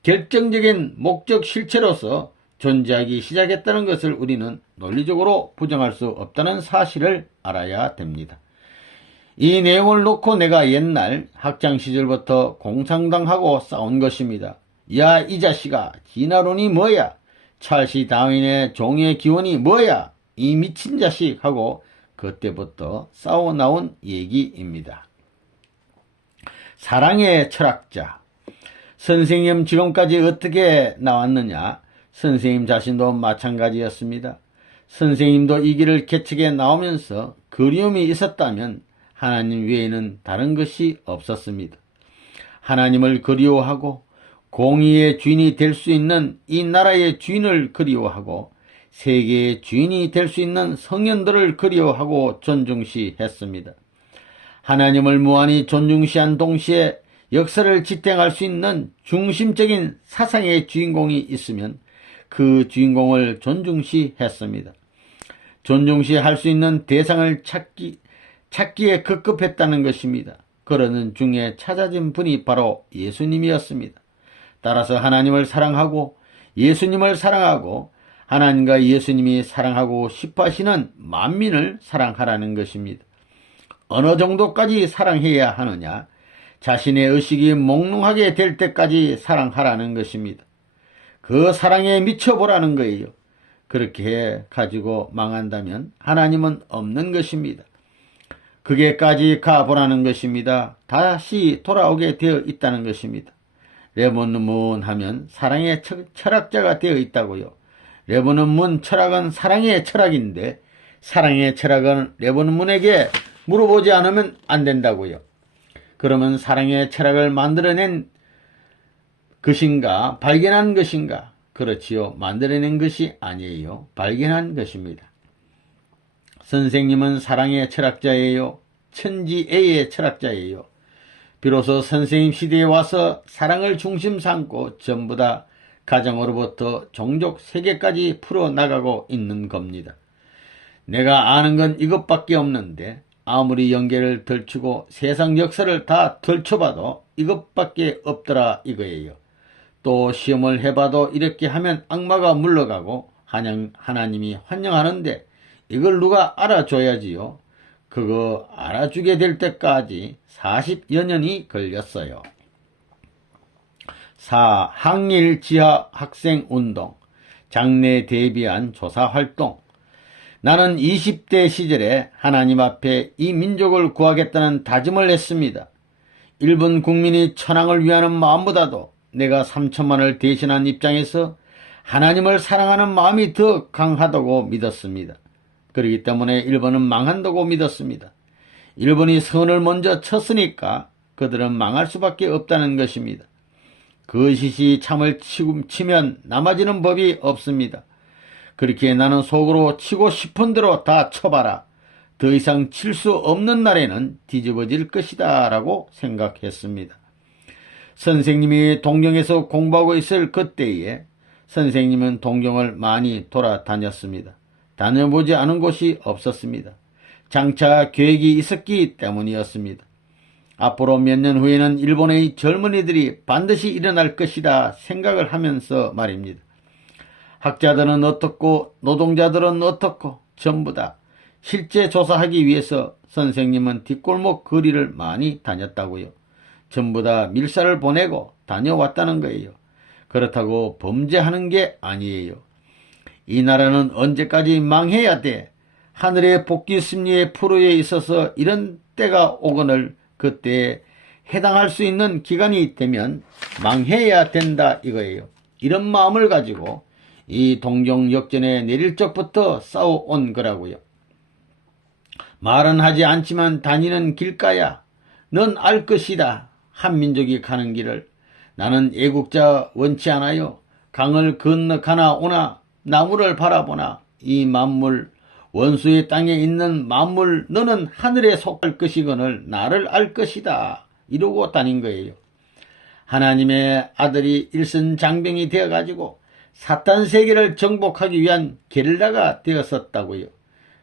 결정적인 목적 실체로서 존재하기 시작했다는 것을 우리는 논리적으로 부정할 수 없다는 사실을 알아야 됩니다. 이 내용을 놓고 내가 옛날 학창시절부터 공상당하고 싸운 것입니다. 야, 이 자식아, 진화론이 뭐야? 찰스 다윈의 종의 기원이 뭐야? 이 미친 자식 하고 그때부터 싸워 나온 얘기입니다. 사랑의 철학자. 선생님 지금까지 어떻게 나왔느냐? 선생님 자신도 마찬가지였습니다. 선생님도 이 길을 개척해 나오면서 그리움이 있었다면 하나님 외에는 다른 것이 없었습니다. 하나님을 그리워하고 공의의 주인이 될 수 있는 이 나라의 주인을 그리워하고 세계의 주인이 될 수 있는 성현들을 그리워하고 존중시했습니다. 하나님을 무한히 존중시한 동시에 역사를 지탱할 수 있는 중심적인 사상의 주인공이 있으면 그 주인공을 존중시했습니다. 존중시할 수 있는 대상을 찾기에 급급했다는 것입니다. 그러는 중에 찾아진 분이 바로 예수님이었습니다. 따라서 하나님을 사랑하고 예수님을 사랑하고 하나님과 예수님이 사랑하고 싶어 하시는 만민을 사랑하라는 것입니다. 어느 정도까지 사랑해야 하느냐? 자신의 의식이 몽롱하게 될 때까지 사랑하라는 것입니다. 그 사랑에 미쳐보라는 거예요. 그렇게 가지고 망한다면 하나님은 없는 것입니다. 그게까지 가보라는 것입니다. 다시 돌아오게 되어 있다는 것입니다. 레몬 문 하면 사랑의 철학자가 되어 있다고요. 레몬 문 철학은 사랑의 철학인데 사랑의 철학은 레몬 문에게 물어보지 않으면 안 된다고요. 그러면 사랑의 철학을 만들어낸 것인가? 발견한 것인가? 그렇지요. 만들어낸 것이 아니에요. 발견한 것입니다. 선생님은 사랑의 철학자예요. 천지애의 철학자예요. 비로소 선생님 시대에 와서 사랑을 중심 삼고 전부 다 가정으로부터 종족 세계까지 풀어나가고 있는 겁니다. 내가 아는 건 이것밖에 없는데 아무리 연계를 덜치고 세상 역사를 다 덜쳐봐도 이것밖에 없더라 이거예요. 또 시험을 해봐도 이렇게 하면 악마가 물러가고 하나님이 환영하는데 이걸 누가 알아줘야지요. 그거 알아주게 될 때까지 40여 년이 걸렸어요. 4. 항일 지하 학생 운동, 장래 대비한 조사 활동. 나는 20대 시절에 하나님 앞에 이 민족을 구하겠다는 다짐을 했습니다. 일본 국민이 천황을 위하는 마음보다도 내가 3천만을 대신한 입장에서 하나님을 사랑하는 마음이 더 강하다고 믿었습니다. 그렇기 때문에 일본은 망한다고 믿었습니다. 일본이 선을 먼저 쳤으니까 그들은 망할 수밖에 없다는 것입니다. 거시시 참을 치면 남아지는 법이 없습니다. 그렇게 나는 속으로 치고 싶은 대로 다 쳐봐라. 더 이상 칠 수 없는 날에는 뒤집어질 것이다 라고 생각했습니다. 선생님이 동경에서 공부하고 있을 그때에 선생님은 동경을 많이 돌아다녔습니다. 다녀보지 않은 곳이 없었습니다. 장차 계획이 있었기 때문이었습니다. 앞으로 몇 년 후에는 일본의 젊은이들이 반드시 일어날 것이다 생각을 하면서 말입니다. 학자들은 어떻고 노동자들은 어떻고 전부 다 실제 조사하기 위해서 선생님은 뒷골목 거리를 많이 다녔다고요. 전부 다 밀사를 보내고 다녀왔다는 거예요. 그렇다고 범죄하는 게 아니에요. 이 나라는 언제까지 망해야 돼? 하늘의 복귀 심리의 프로에 있어서 이런 때가 오거늘 그때에 해당할 수 있는 기간이 되면 망해야 된다 이거예요. 이런 마음을 가지고 이 동종 역전에 내릴 적부터 싸워온 거라고요. 말은 하지 않지만 다니는 길가야. 넌 알 것이다. 한민족이 가는 길을. 나는 애국자 원치 않아요. 강을 건너 가나 오나 나무를 바라보나 이 만물 원수의 땅에 있는 만물 너는 하늘에 속할 것이거늘 나를 알 것이다. 이러고 다닌 거예요. 하나님의 아들이 일선장병이 되어가지고 사탄 세계를 정복하기 위한 게릴라가 되었었다고요.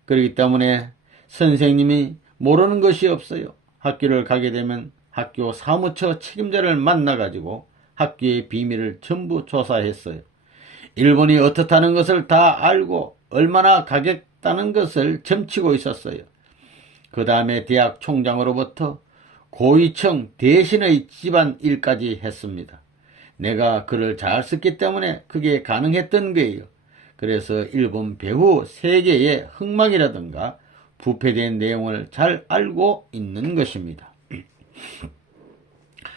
그렇기 때문에 선생님이 모르는 것이 없어요. 학교를 가게 되면 학교 사무처 책임자를 만나가지고 학교의 비밀을 전부 조사했어요. 일본이 어떻다는 것을 다 알고 얼마나 가겠다는 것을 점치고 있었어요. 그 다음에 대학 총장으로부터 고위층 대신의 집안 일까지 했습니다. 내가 글을 잘 썼기 때문에 그게 가능했던 거예요. 그래서 일본 배후 세계의 흥망이라든가 부패된 내용을 잘 알고 있는 것입니다.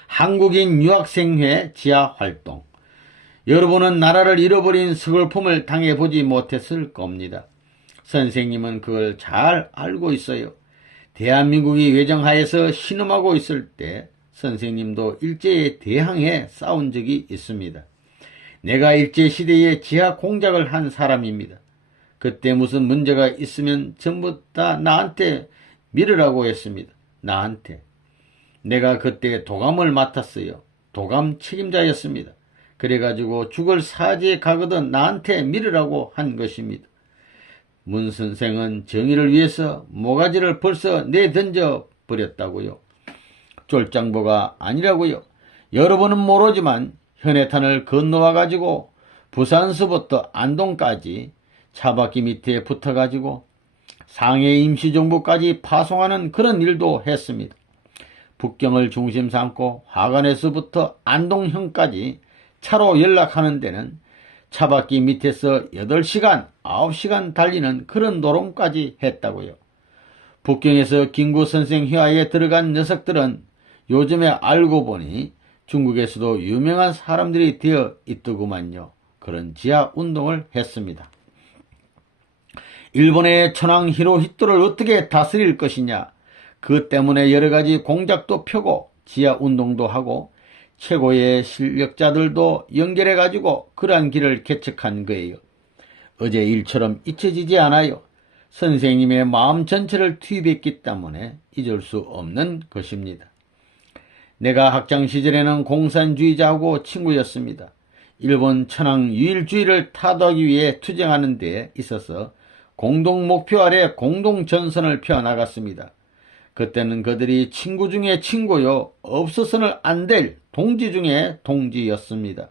한국인 유학생회 지하활동. 여러분은 나라를 잃어버린 서글픔을 당해보지 못했을 겁니다. 선생님은 그걸 잘 알고 있어요. 대한민국이 외정하에서 신음하고 있을 때 선생님도 일제에 대항해 싸운 적이 있습니다. 내가 일제시대에 지하 공작을 한 사람입니다. 그때 무슨 문제가 있으면 전부 다 나한테 밀으라고 했습니다. 나한테. 내가 그때 도감을 맡았어요. 도감 책임자였습니다. 그래가지고 죽을 사지에 가거든 나한테 밀으라고 한 것입니다. 문 선생은 정의를 위해서 모가지를 벌써 내던져 버렸다고요. 쫄장보가 아니라고요. 여러분은 모르지만 현해탄을 건너와가지고 부산서부터 안동까지 차바퀴 밑에 붙어가지고 상해 임시정부까지 파송하는 그런 일도 했습니다. 북경을 중심 삼고 화관에서부터 안동형까지 차로 연락하는 데는 차바퀴 밑에서 8시간, 9시간 달리는 그런 노름까지 했다고요. 북경에서 김구 선생 휘하에 들어간 녀석들은 요즘에 알고 보니 중국에서도 유명한 사람들이 되어 있더구만요. 그런 지하 운동을 했습니다. 일본의 천황 히로히토를 어떻게 다스릴 것이냐. 그 때문에 여러가지 공작도 펴고 지하 운동도 하고 최고의 실력자들도 연결해가지고 그러한 길을 개척한 거예요. 어제 일처럼 잊혀지지 않아요. 선생님의 마음 전체를 투입했기 때문에 잊을 수 없는 것입니다. 내가 학창시절에는 공산주의자하고 친구였습니다. 일본 천황 유일주의를 타도하기 위해 투쟁하는 데 있어서 공동 목표 아래 공동 전선을 펴나갔습니다. 그때는 그들이 친구 중에 친구요 없어서는 안 될 동지 중에 동지였습니다.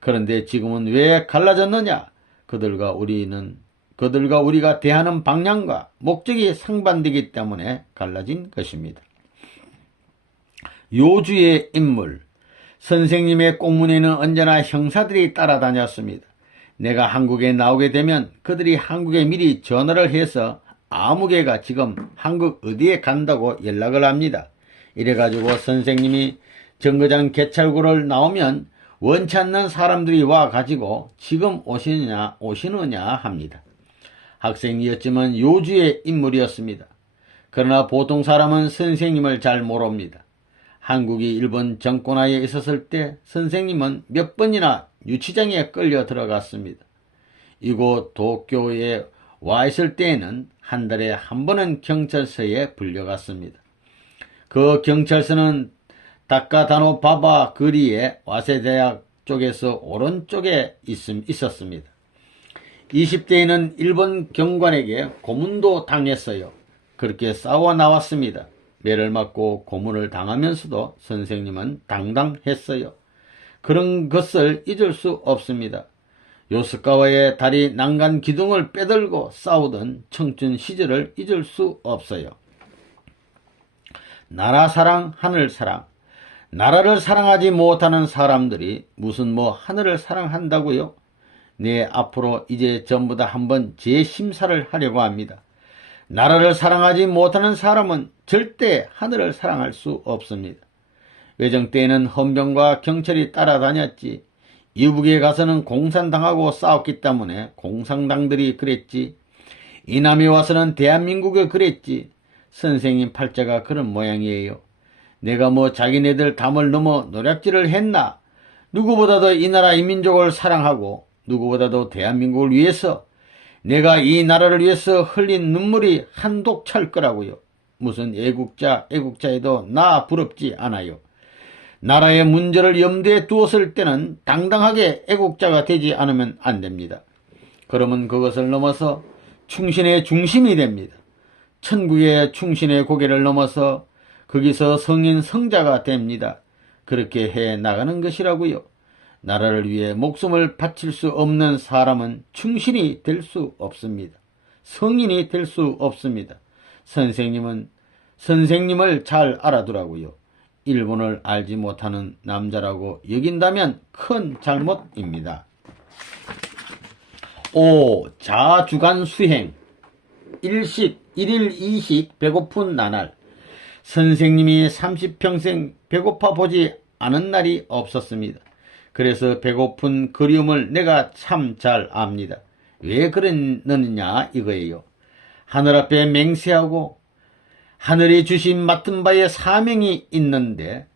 그런데 지금은 왜 갈라졌느냐? 그들과 우리가 대하는 방향과 목적이 상반되기 때문에 갈라진 것입니다. 요주의 인물. 선생님의 꽁문에는 언제나 형사들이 따라다녔습니다. 내가 한국에 나오게 되면 그들이 한국에 미리 전화를 해서 아무개가 지금 한국 어디에 간다고 연락을 합니다. 이래가지고 선생님이 정거장 개찰구를 나오면 원치 않는 사람들이 와가지고 지금 오시느냐 합니다. 학생이었지만 요주의 인물이었습니다. 그러나 보통 사람은 선생님을 잘 모릅니다. 한국이 일본 정권하에 있었을 때 선생님은 몇 번이나 유치장에 끌려 들어갔습니다. 이곳 도쿄에 와 있을 때에는 한 달에 한 번은 경찰서에 불려갔습니다. 그 경찰서는 다카다노 바바 거리에 와세대학 쪽에서 오른쪽에 있었습니다. 20대에는 일본 경관에게 고문도 당했어요. 그렇게 싸워 나왔습니다. 매를 맞고 고문을 당하면서도 선생님은 당당했어요. 그런 것을 잊을 수 없습니다. 요스카와의 다리 난간 기둥을 빼들고 싸우던 청춘 시절을 잊을 수 없어요. 나라 사랑, 하늘 사랑. 나라를 사랑하지 못하는 사람들이 무슨 하늘을 사랑한다고요? 네, 앞으로 이제 전부 다 한번 재심사를 하려고 합니다. 나라를 사랑하지 못하는 사람은 절대 하늘을 사랑할 수 없습니다. 외정 때에는 헌병과 경찰이 따라다녔지. 이북에 가서는 공산당하고 싸웠기 때문에 공산당들이 그랬지. 이남에 와서는 대한민국에 그랬지. 선생님 팔자가 그런 모양이에요. 내가 자기네들 담을 넘어 노략질을 했나? 누구보다도 이 나라 이 민족을 사랑하고 누구보다도 대한민국을 위해서 내가 이 나라를 위해서 흘린 눈물이 한독 찰 거라고요. 무슨 애국자에도 나 부럽지 않아요. 나라의 문제를 염두에 두었을 때는 당당하게 애국자가 되지 않으면 안 됩니다. 그러면 그것을 넘어서 충신의 중심이 됩니다. 천국의 충신의 고개를 넘어서 거기서 성인 성자가 됩니다. 그렇게 해 나가는 것이라고요. 나라를 위해 목숨을 바칠 수 없는 사람은 충신이 될 수 없습니다. 성인이 될 수 없습니다. 선생님을 잘 알아두라고요. 일본을 알지 못하는 남자라고 여긴다면 큰 잘못입니다. 5. 자주간 수행. 일식, 일일 이식 배고픈 나날. 선생님이 30평생 배고파 보지 않은 날이 없었습니다. 그래서 배고픈 그리움을 내가 참 잘 압니다. 왜 그랬느냐 이거예요. 하늘 앞에 맹세하고 하늘이 주신 맡은 바에 사명이 있는데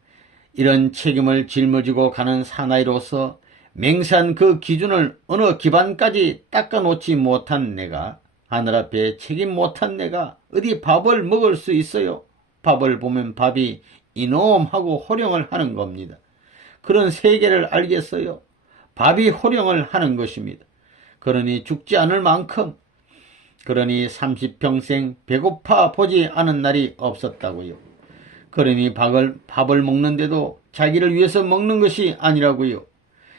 이런 책임을 짊어지고 가는 사나이로서 맹세한 그 기준을 어느 기반까지 닦아놓지 못한 내가, 하늘 앞에 책임 못한 내가 어디 밥을 먹을 수 있어요? 밥을 보면 밥이 이놈 하고 호령을 하는 겁니다. 그런 세계를 알겠어요? 밥이 호령을 하는 것입니다. 그러니 죽지 않을 만큼, 그러니 30평생 배고파 보지 않은 날이 없었다고요. 그러니 밥을 먹는데도 자기를 위해서 먹는 것이 아니라고요.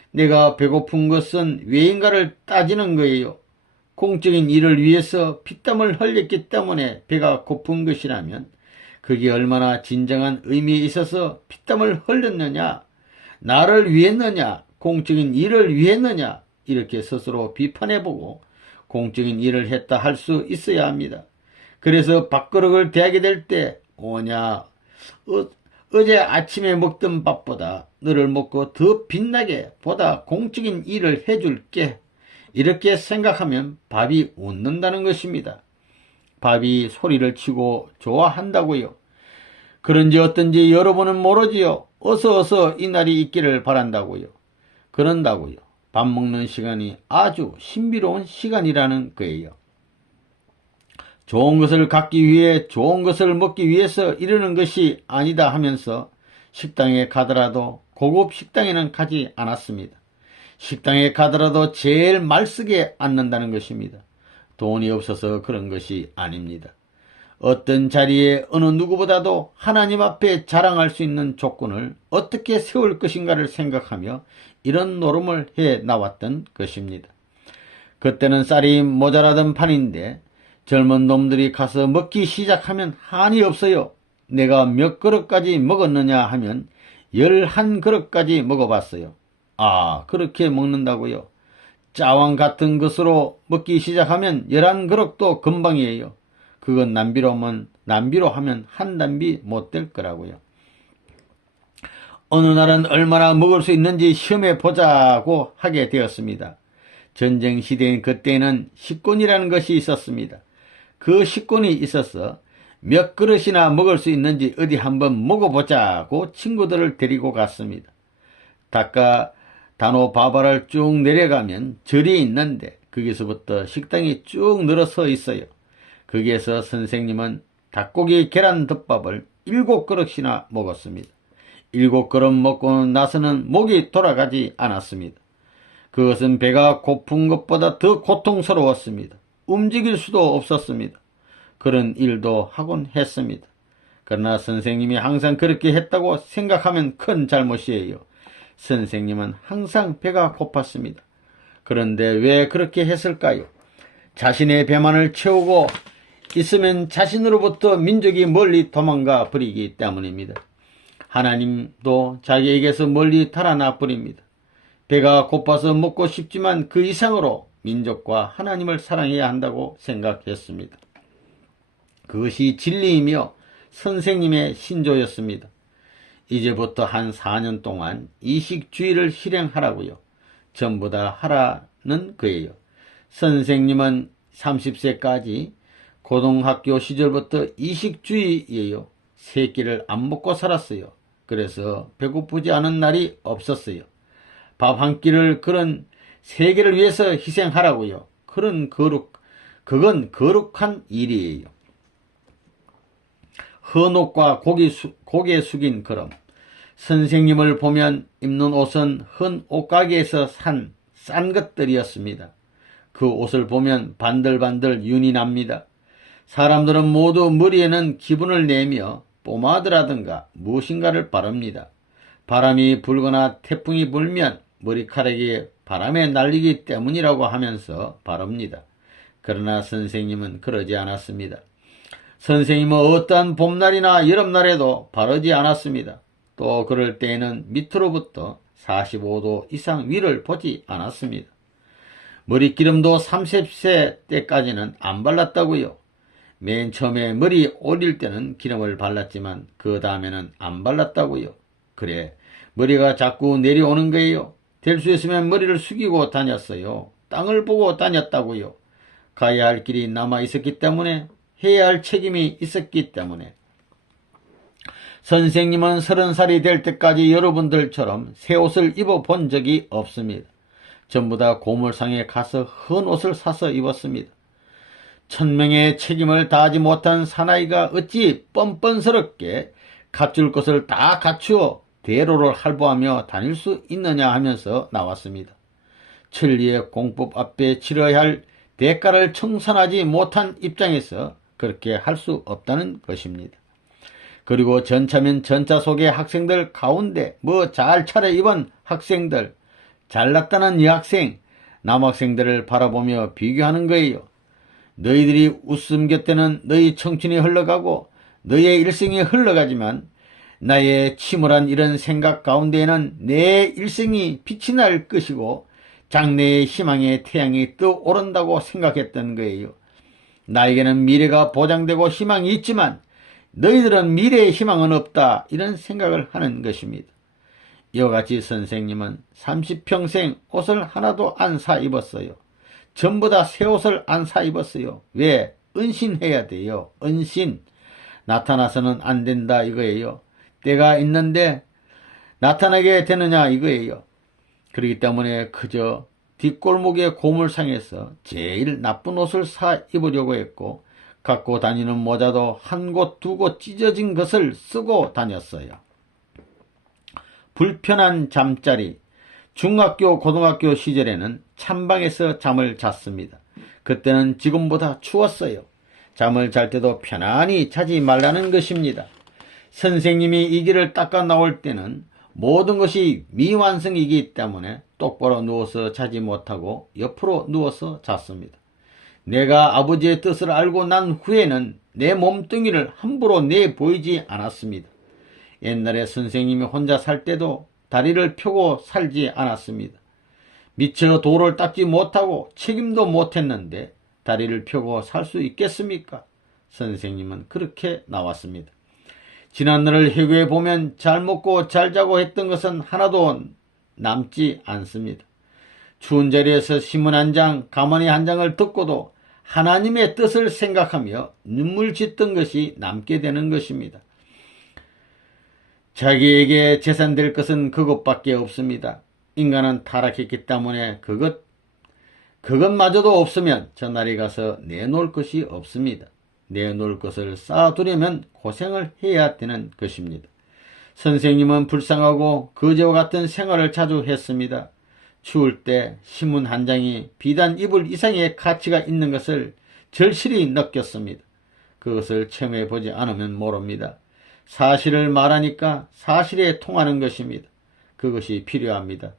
내가 배고픈 것은 왜인가를 따지는 거예요. 공적인 일을 위해서 피땀을 흘렸기 때문에 배가 고픈 것이라면 그게 얼마나 진정한 의미에 있어서 피땀을 흘렸느냐, 나를 위했느냐, 공적인 일을 위했느냐, 이렇게 스스로 비판해보고 공적인 일을 했다 할 수 있어야 합니다. 그래서 밥그릇을 대하게 될 때 어제 아침에 먹던 밥보다 너를 먹고 더 빛나게 보다 공적인 일을 해줄게, 이렇게 생각하면 밥이 웃는다는 것입니다. 밥이 소리를 치고 좋아한다고요. 그런지 어떤지 여러분은 모르지요. 어서 이날이 있기를 바란다고요. 그런다고요. 밥 먹는 시간이 아주 신비로운 시간이라는 거예요. 좋은 것을 갖기 위해 좋은 것을 먹기 위해서 이러는 것이 아니다 하면서 식당에 가더라도 고급 식당에는 가지 않았습니다. 식당에 가더라도 제일 말쓰게 앉는다는 것입니다. 돈이 없어서 그런 것이 아닙니다. 어떤 자리에 어느 누구보다도 하나님 앞에 자랑할 수 있는 조건을 어떻게 세울 것인가를 생각하며 이런 노름을 해 나왔던 것입니다. 그때는 쌀이 모자라던 판인데 젊은 놈들이 가서 먹기 시작하면 한이 없어요. 내가 몇 그릇까지 먹었느냐 하면 11그릇까지 먹어봤어요. 아, 그렇게 먹는다고요? 짜왕 같은 것으로 먹기 시작하면 11그릇도 금방이에요. 그건 남비로 하면 한 단비 못 될 거라고요. 어느 날은 얼마나 먹을 수 있는지 시험해 보자고 하게 되었습니다. 전쟁 시대인 그때는 식권이라는 것이 있었습니다. 그 식권이 있어서 몇 그릇이나 먹을 수 있는지 어디 한번 먹어보자고 친구들을 데리고 갔습니다. 단오바바를 쭉 내려가면 절이 있는데 거기서부터 식당이 쭉 늘어서 있어요. 거기에서 선생님은 닭고기 계란 덮밥을 7그릇이나 먹었습니다. 7그릇 먹고 나서는 목이 돌아가지 않았습니다. 그것은 배가 고픈 것보다 더 고통스러웠습니다. 움직일 수도 없었습니다. 그런 일도 하곤 했습니다. 그러나 선생님이 항상 그렇게 했다고 생각하면 큰 잘못이에요. 선생님은 항상 배가 고팠습니다. 그런데 왜 그렇게 했을까요? 자신의 배만을 채우고 있으면 자신으로부터 민족이 멀리 도망가 버리기 때문입니다. 하나님도 자기에게서 멀리 달아나 버립니다. 배가 고파서 먹고 싶지만 그 이상으로 민족과 하나님을 사랑해야 한다고 생각했습니다. 그것이 진리이며 선생님의 신조였습니다. 이제부터 한 4년 동안 이식주의를 실행하라고요. 전부 다 하라는 거예요. 선생님은 30세까지 고등학교 시절부터 이식주의예요. 세 끼를 안 먹고 살았어요. 그래서 배고프지 않은 날이 없었어요. 밥 한 끼를 그런 세계를 위해서 희생하라고요. 그건 거룩한 일이에요. 헌옷과 고개 숙인 걸음. 선생님을 보면 입는 옷은 헌 옷가게에서 산 싼 것들이었습니다. 그 옷을 보면 반들반들 윤이 납니다. 사람들은 모두 머리에는 기분을 내며 포마드라든가 무엇인가를 바릅니다. 바람이 불거나 태풍이 불면 머리카락이 바람에 날리기 때문이라고 하면서 바릅니다. 그러나 선생님은 그러지 않았습니다. 선생님은 어떠한 봄날이나 여름날에도 바르지 않았습니다. 또 그럴 때에는 밑으로부터 45도 이상 위를 보지 않았습니다. 머리기름도 30세 때까지는 안 발랐다고요. 맨 처음에 머리 올릴 때는 기름을 발랐지만 그 다음에는 안 발랐다고요. 그래, 머리가 자꾸 내려오는 거예요. 될 수 있으면 머리를 숙이고 다녔어요. 땅을 보고 다녔다고요. 가야 할 길이 남아 있었기 때문에, 해야 할 책임이 있었기 때문에. 선생님은 30살이 될 때까지 여러분들처럼 새 옷을 입어본 적이 없습니다. 전부 다 고물상에 가서 헌 옷을 사서 입었습니다. 1000명의 책임을 다하지 못한 사나이가 어찌 뻔뻔스럽게 갖출 것을 다 갖추어 대로를 할보하며 다닐 수 있느냐 하면서 나왔습니다. 천리의 공법 앞에 치러야 할 대가를 청산하지 못한 입장에서 그렇게 할 수 없다는 것입니다. 그리고 전차면 전차 속의 학생들 가운데 잘 차려입은 학생들, 잘났다는 여학생, 남학생들을 바라보며 비교하는 거예요. 너희들이 웃음 곁에는 너희 청춘이 흘러가고 너희의 일생이 흘러가지만 나의 침울한 이런 생각 가운데에는 내 일생이 빛이 날 것이고 장래의 희망의 태양이 떠오른다고 생각했던 거예요. 나에게는 미래가 보장되고 희망이 있지만 너희들은 미래의 희망은 없다, 이런 생각을 하는 것입니다. 이와 같이 선생님은 30평생 옷을 하나도 안 사 입었어요. 전부 다 새 옷을 안 사 입었어요. 왜? 은신해야 돼요. 은신. 나타나서는 안 된다 이거예요. 때가 있는데 나타나게 되느냐 이거예요. 그렇기 때문에 그저 뒷골목의 고물상에서 제일 나쁜 옷을 사 입으려고 했고, 갖고 다니는 모자도 한 곳 두 곳 찢어진 것을 쓰고 다녔어요. 불편한 잠자리. 중학교 고등학교 시절에는 찬방에서 잠을 잤습니다. 그때는 지금보다 추웠어요. 잠을 잘 때도 편안히 자지 말라는 것입니다. 선생님이 이 길을 닦아 나올 때는 모든 것이 미완성이기 때문에 똑바로 누워서 자지 못하고 옆으로 누워서 잤습니다. 내가 아버지의 뜻을 알고 난 후에는 내 몸뚱이를 함부로 내보이지 않았습니다. 옛날에 선생님이 혼자 살 때도 다리를 펴고 살지 않았습니다. 미처 도를 닦지 못하고 책임도 못했는데 다리를 펴고 살 수 있겠습니까? 선생님은 그렇게 나왔습니다. 지난날을 회고해 보면 잘 먹고 잘 자고 했던 것은 하나도 남지 않습니다. 추운 자리에서 신문 한 장, 가만히 한 장을 듣고도 하나님의 뜻을 생각하며 눈물 짓던 것이 남게 되는 것입니다. 자기에게 재산될 것은 그것밖에 없습니다. 인간은 타락했기 때문에 그것마저도 없으면 저 날이 가서 내놓을 것이 없습니다. 내놓을 것을 쌓아두려면 고생을 해야 되는 것입니다. 선생님은 불쌍하고 거지와 같은 생활을 자주 했습니다. 추울 때 신문 한 장이 비단 이불 이상의 가치가 있는 것을 절실히 느꼈습니다. 그것을 체험해 보지 않으면 모릅니다. 사실을 말하니까 사실에 통하는 것입니다. 그것이 필요합니다.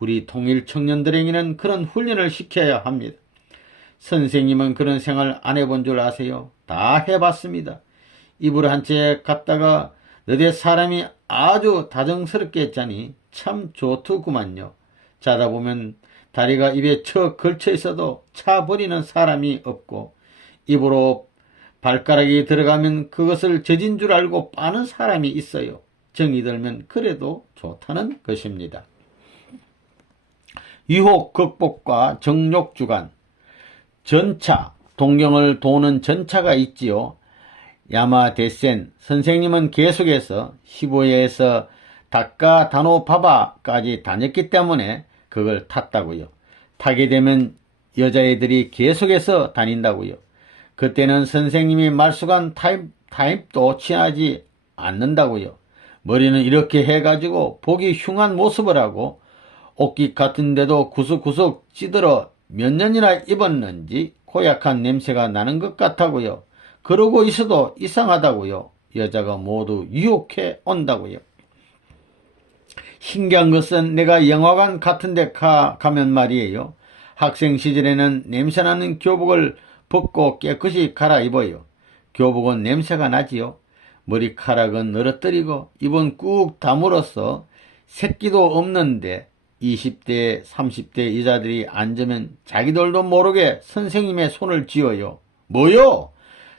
우리 통일 청년들에게는 그런 훈련을 시켜야 합니다. 선생님은 그런 생활 안 해본 줄 아세요? 다 해봤습니다. 이불 한 채 갖다가 너댓 사람이 아주 다정스럽게 자니 참 좋더구만요. 자다 보면 다리가 입에 쳐 걸쳐 있어도 차버리는 사람이 없고 입으로 발가락이 들어가면 그것을 젖은 줄 알고 빠는 사람이 있어요. 정이 들면 그래도 좋다는 것입니다. 유혹 극복과 정욕 주간. 전차, 동경을 도는 전차가 있지요. 야마데센 선생님은 계속해서 시부야에서 다카 다노바바까지 다녔기 때문에 그걸 탔다고요. 타게 되면 여자애들이 계속해서 다닌다고요. 그때는 선생님이 말수간 타입도 취하지 않는다고요. 머리는 이렇게 해가지고 보기 흉한 모습을 하고 옷깃 같은데도 구석구석 찌들어 몇 년이나 입었는지 고약한 냄새가 나는 것 같다고요. 그러고 있어도 이상하다고요. 여자가 모두 유혹해 온다고요. 신기한 것은 내가 영화관 같은 데 가면 말이에요. 학생 시절에는 냄새나는 교복을 벗고 깨끗이 갈아입어요. 교복은 냄새가 나지요. 머리카락은 늘어뜨리고 입은 꾹 다물어서 새끼도 없는데 20대, 30대 여자들이 앉으면 자기들도 모르게 선생님의 손을 쥐어요. 뭐요?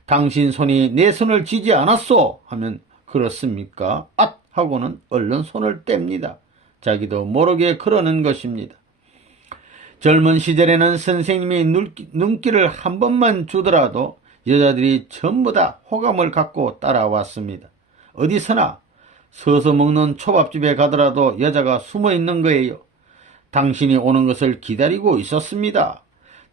당신 손이 내 손을 쥐지 않았소? 하면 그렇습니까? 앗! 하고는 얼른 손을 뗍니다. 자기도 모르게 그러는 것입니다. 젊은 시절에는 선생님이 눈길을 한 번만 주더라도 여자들이 전부 다 호감을 갖고 따라왔습니다. 어디서나 서서 먹는 초밥집에 가더라도 여자가 숨어 있는 거예요. 당신이 오는 것을 기다리고 있었습니다.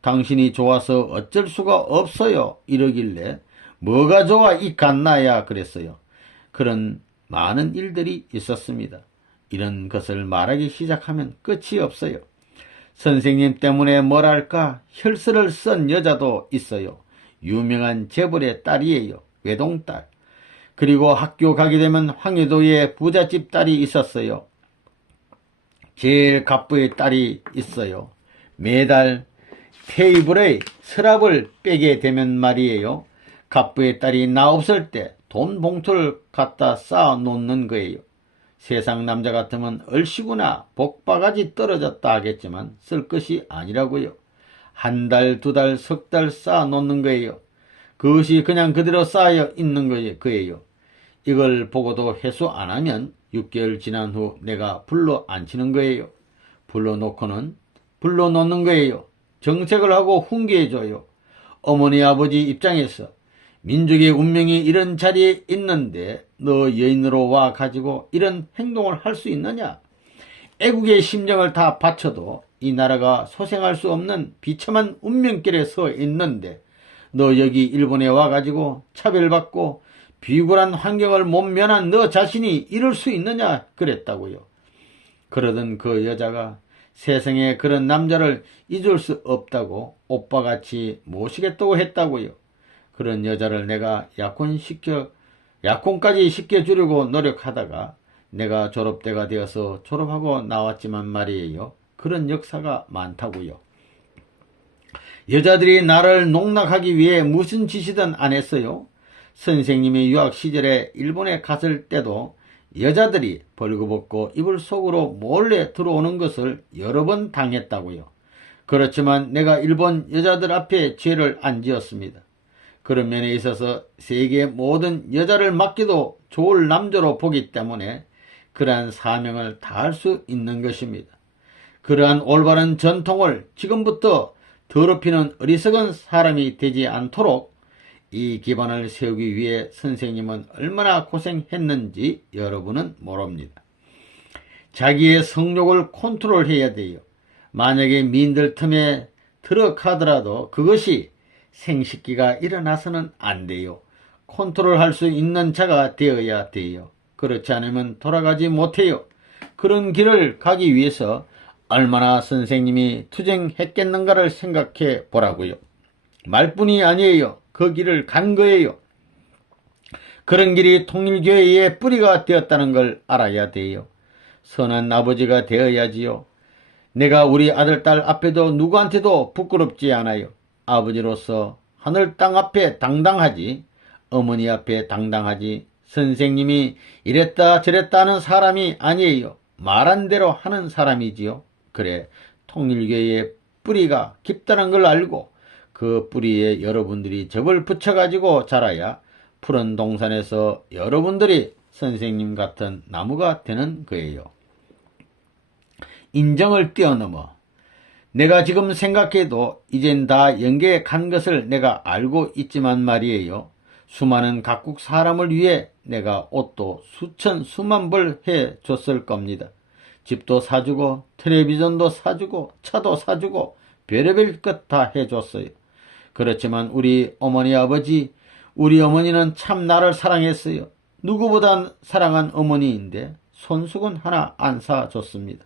당신이 좋아서 어쩔 수가 없어요. 이러길래 뭐가 좋아 이 갓나야 그랬어요. 그런 많은 일들이 있었습니다. 이런 것을 말하기 시작하면 끝이 없어요. 선생님 때문에 뭐랄까 혈서를 쓴 여자도 있어요. 유명한 재벌의 딸이에요. 외동딸. 그리고 학교 가게 되면 황해도에 부잣집 딸이 있었어요. 제일 갑부의 딸이 있어요. 매달 테이블에 서랍을 빼게 되면 말이에요. 갑부의 딸이 나 없을 때 돈 봉투를 갖다 쌓아 놓는 거예요. 세상 남자 같으면 얼씨구나 복바가지 떨어졌다 하겠지만 쓸 것이 아니라고요. 한 달, 두 달, 석 달 쌓아 놓는 거예요. 그것이 그냥 그대로 쌓여 있는 거예요. 이걸 보고도 회수 안 하면 6개월 지난 후 내가 불러 앉히는 거예요. 불러놓고는 불러놓는 거예요. 정색을 하고 훈계해줘요. 어머니 아버지 입장에서 민족의 운명이 이런 자리에 있는데 너 여인으로 와가지고 이런 행동을 할 수 있느냐? 애국의 심정을 다 바쳐도 이 나라가 소생할 수 없는 비참한 운명길에 서 있는데 너 여기 일본에 와가지고 차별받고 비굴한 환경을 못 면한 너 자신이 이럴 수 있느냐 그랬다고요. 그러던 그 여자가 세상에 그런 남자를 잊을 수 없다고 오빠같이 모시겠다고 했다고요. 그런 여자를 내가 약혼까지 시켜주려고 노력하다가 내가 졸업대가 되어서 졸업하고 나왔지만 말이에요. 그런 역사가 많다고요. 여자들이 나를 농락하기 위해 무슨 짓이든 안 했어요. 선생님이 유학 시절에 일본에 갔을 때도 여자들이 벌거벗고 이불 속으로 몰래 들어오는 것을 여러 번 당했다고요. 그렇지만 내가 일본 여자들 앞에 죄를 안 지었습니다. 그런 면에 있어서 세계 모든 여자를 맡기도 좋을 남자로 보기 때문에 그러한 사명을 다할 수 있는 것입니다. 그러한 올바른 전통을 지금부터 더럽히는 어리석은 사람이 되지 않도록 이 기반을 세우기 위해 선생님은 얼마나 고생했는지 여러분은 모릅니다. 자기의 성욕을 컨트롤해야 돼요. 만약에 미인들 틈에 들어가더라도 그것이 생식기가 일어나서는 안 돼요. 컨트롤할 수 있는 자가 되어야 돼요. 그렇지 않으면 돌아가지 못해요. 그런 길을 가기 위해서 얼마나 선생님이 투쟁했겠는가를 생각해 보라고요. 말뿐이 아니에요. 그 길을 간 거예요. 그런 길이 통일교회의 뿌리가 되었다는 걸 알아야 돼요. 선한 아버지가 되어야지요. 내가 우리 아들, 딸 앞에도 누구한테도 부끄럽지 않아요. 아버지로서 하늘 땅 앞에 당당하지 어머니 앞에 당당하지 선생님이 이랬다 저랬다 하는 사람이 아니에요. 말한 대로 하는 사람이지요. 그래, 통일교의 뿌리가 깊다는 걸 알고 그 뿌리에 여러분들이 접을 붙여가지고 자라야 푸른 동산에서 여러분들이 선생님 같은 나무가 되는 거예요. 인정을 뛰어넘어 내가 지금 생각해도 이젠 다 연계에 간 것을 내가 알고 있지만 말이에요. 수많은 각국 사람을 위해 내가 옷도 수천 수만 벌 해줬을 겁니다. 집도 사주고 텔레비전도 사주고 차도 사주고 별의별 것 다 해줬어요. 그렇지만 우리 어머니 아버지, 우리 어머니는 참 나를 사랑했어요. 누구보다 사랑한 어머니인데 손수건 하나 안 사줬습니다.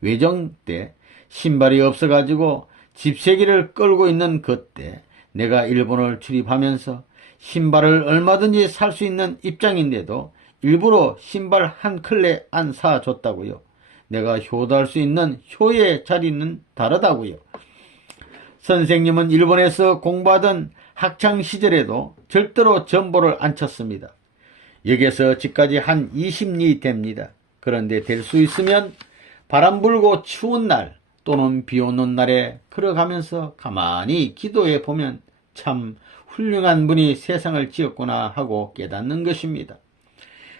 외정 때 신발이 없어가지고 집세기를 끌고 있는 그때 내가 일본을 출입하면서 신발을 얼마든지 살 수 있는 입장인데도 일부러 신발 한 켤레 안 사줬다고요. 내가 효도할 수 있는 효의 자리는 다르다고요. 선생님은 일본에서 공부하던 학창시절에도 절대로 전보를 안 쳤습니다. 여기에서 집까지 한 20리 됩니다. 그런데 될 수 있으면 바람 불고 추운 날 또는 비 오는 날에 걸어가면서 가만히 기도해 보면 참 훌륭한 분이 세상을 지었구나 하고 깨닫는 것입니다.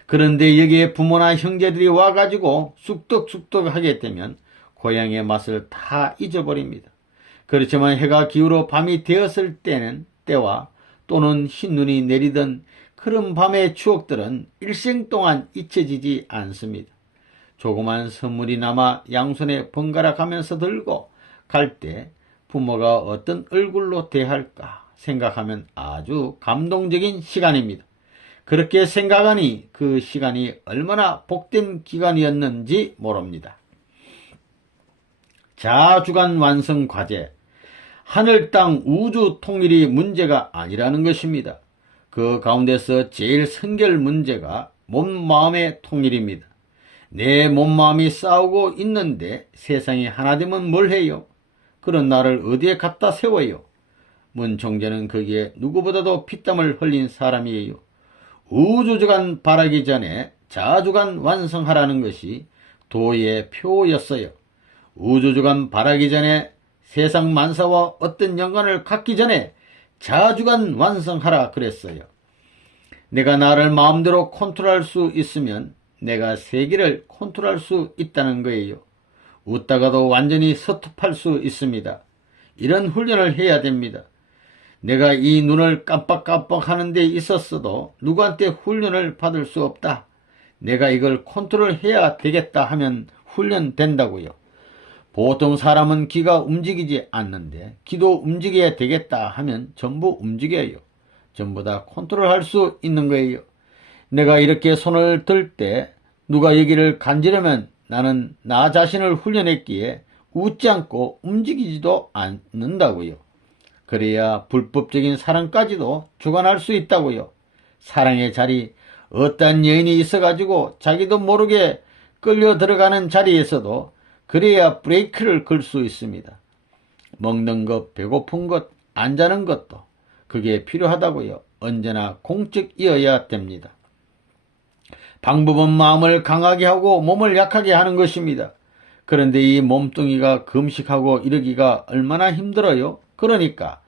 그런데 여기에 부모나 형제들이 와가지고 쑥덕쑥덕 하게 되면 고향의 맛을 다 잊어버립니다. 그렇지만 해가 기울어 밤이 되었을 때와 또는 흰눈이 내리던 그런 밤의 추억들은 일생 동안 잊혀지지 않습니다. 조그만 선물이 남아 양손에 번갈아 가면서 들고 갈 때 부모가 어떤 얼굴로 대할까 생각하면 아주 감동적인 시간입니다. 그렇게 생각하니 그 시간이 얼마나 복된 기간이었는지 모릅니다. 자주간 완성 과제, 하늘 땅 우주 통일이 문제가 아니라는 것입니다. 그 가운데서 제일 선결 문제가 몸 마음의 통일입니다. 내 몸마음이 싸우고 있는데 세상이 하나 되면 뭘 해요? 그런 나를 어디에 갖다 세워요? 문 총재는 거기에 누구보다도 피땀을 흘린 사람이에요. 우주주간 바라기 전에 자주간 완성하라는 것이 도의 표였어요. 우주주간 바라기 전에 세상 만사와 어떤 연관을 갖기 전에 자주간 완성하라 그랬어요. 내가 나를 마음대로 컨트롤할 수 있으면 내가 세계를 컨트롤할 수 있다는 거예요. 웃다가도 완전히 스톱할 수 있습니다. 이런 훈련을 해야 됩니다. 내가 이 눈을 깜빡깜빡 하는 데 있었어도 누구한테 훈련을 받을 수 없다. 내가 이걸 컨트롤해야 되겠다 하면 훈련된다고요. 보통 사람은 귀가 움직이지 않는데 귀도 움직여야 되겠다 하면 전부 움직여요. 전부 다 컨트롤할 수 있는 거예요. 내가 이렇게 손을 들 때 누가 여기를 간지르면 나는 나 자신을 훈련했기에 웃지 않고 움직이지도 않는다고요. 그래야 불법적인 사랑까지도 주관할 수 있다고요. 사랑의 자리, 어떤 여인이 있어가지고 자기도 모르게 끌려 들어가는 자리에서도 그래야 브레이크를 걸 수 있습니다. 먹는 것, 배고픈 것, 안 자는 것도 그게 필요하다고요. 언제나 공적이어야 됩니다. 방법은 마음을 강하게 하고 몸을 약하게 하는 것입니다. 그런데 이 몸뚱이가 금식하고 이러기가 얼마나 힘들어요. 그러니까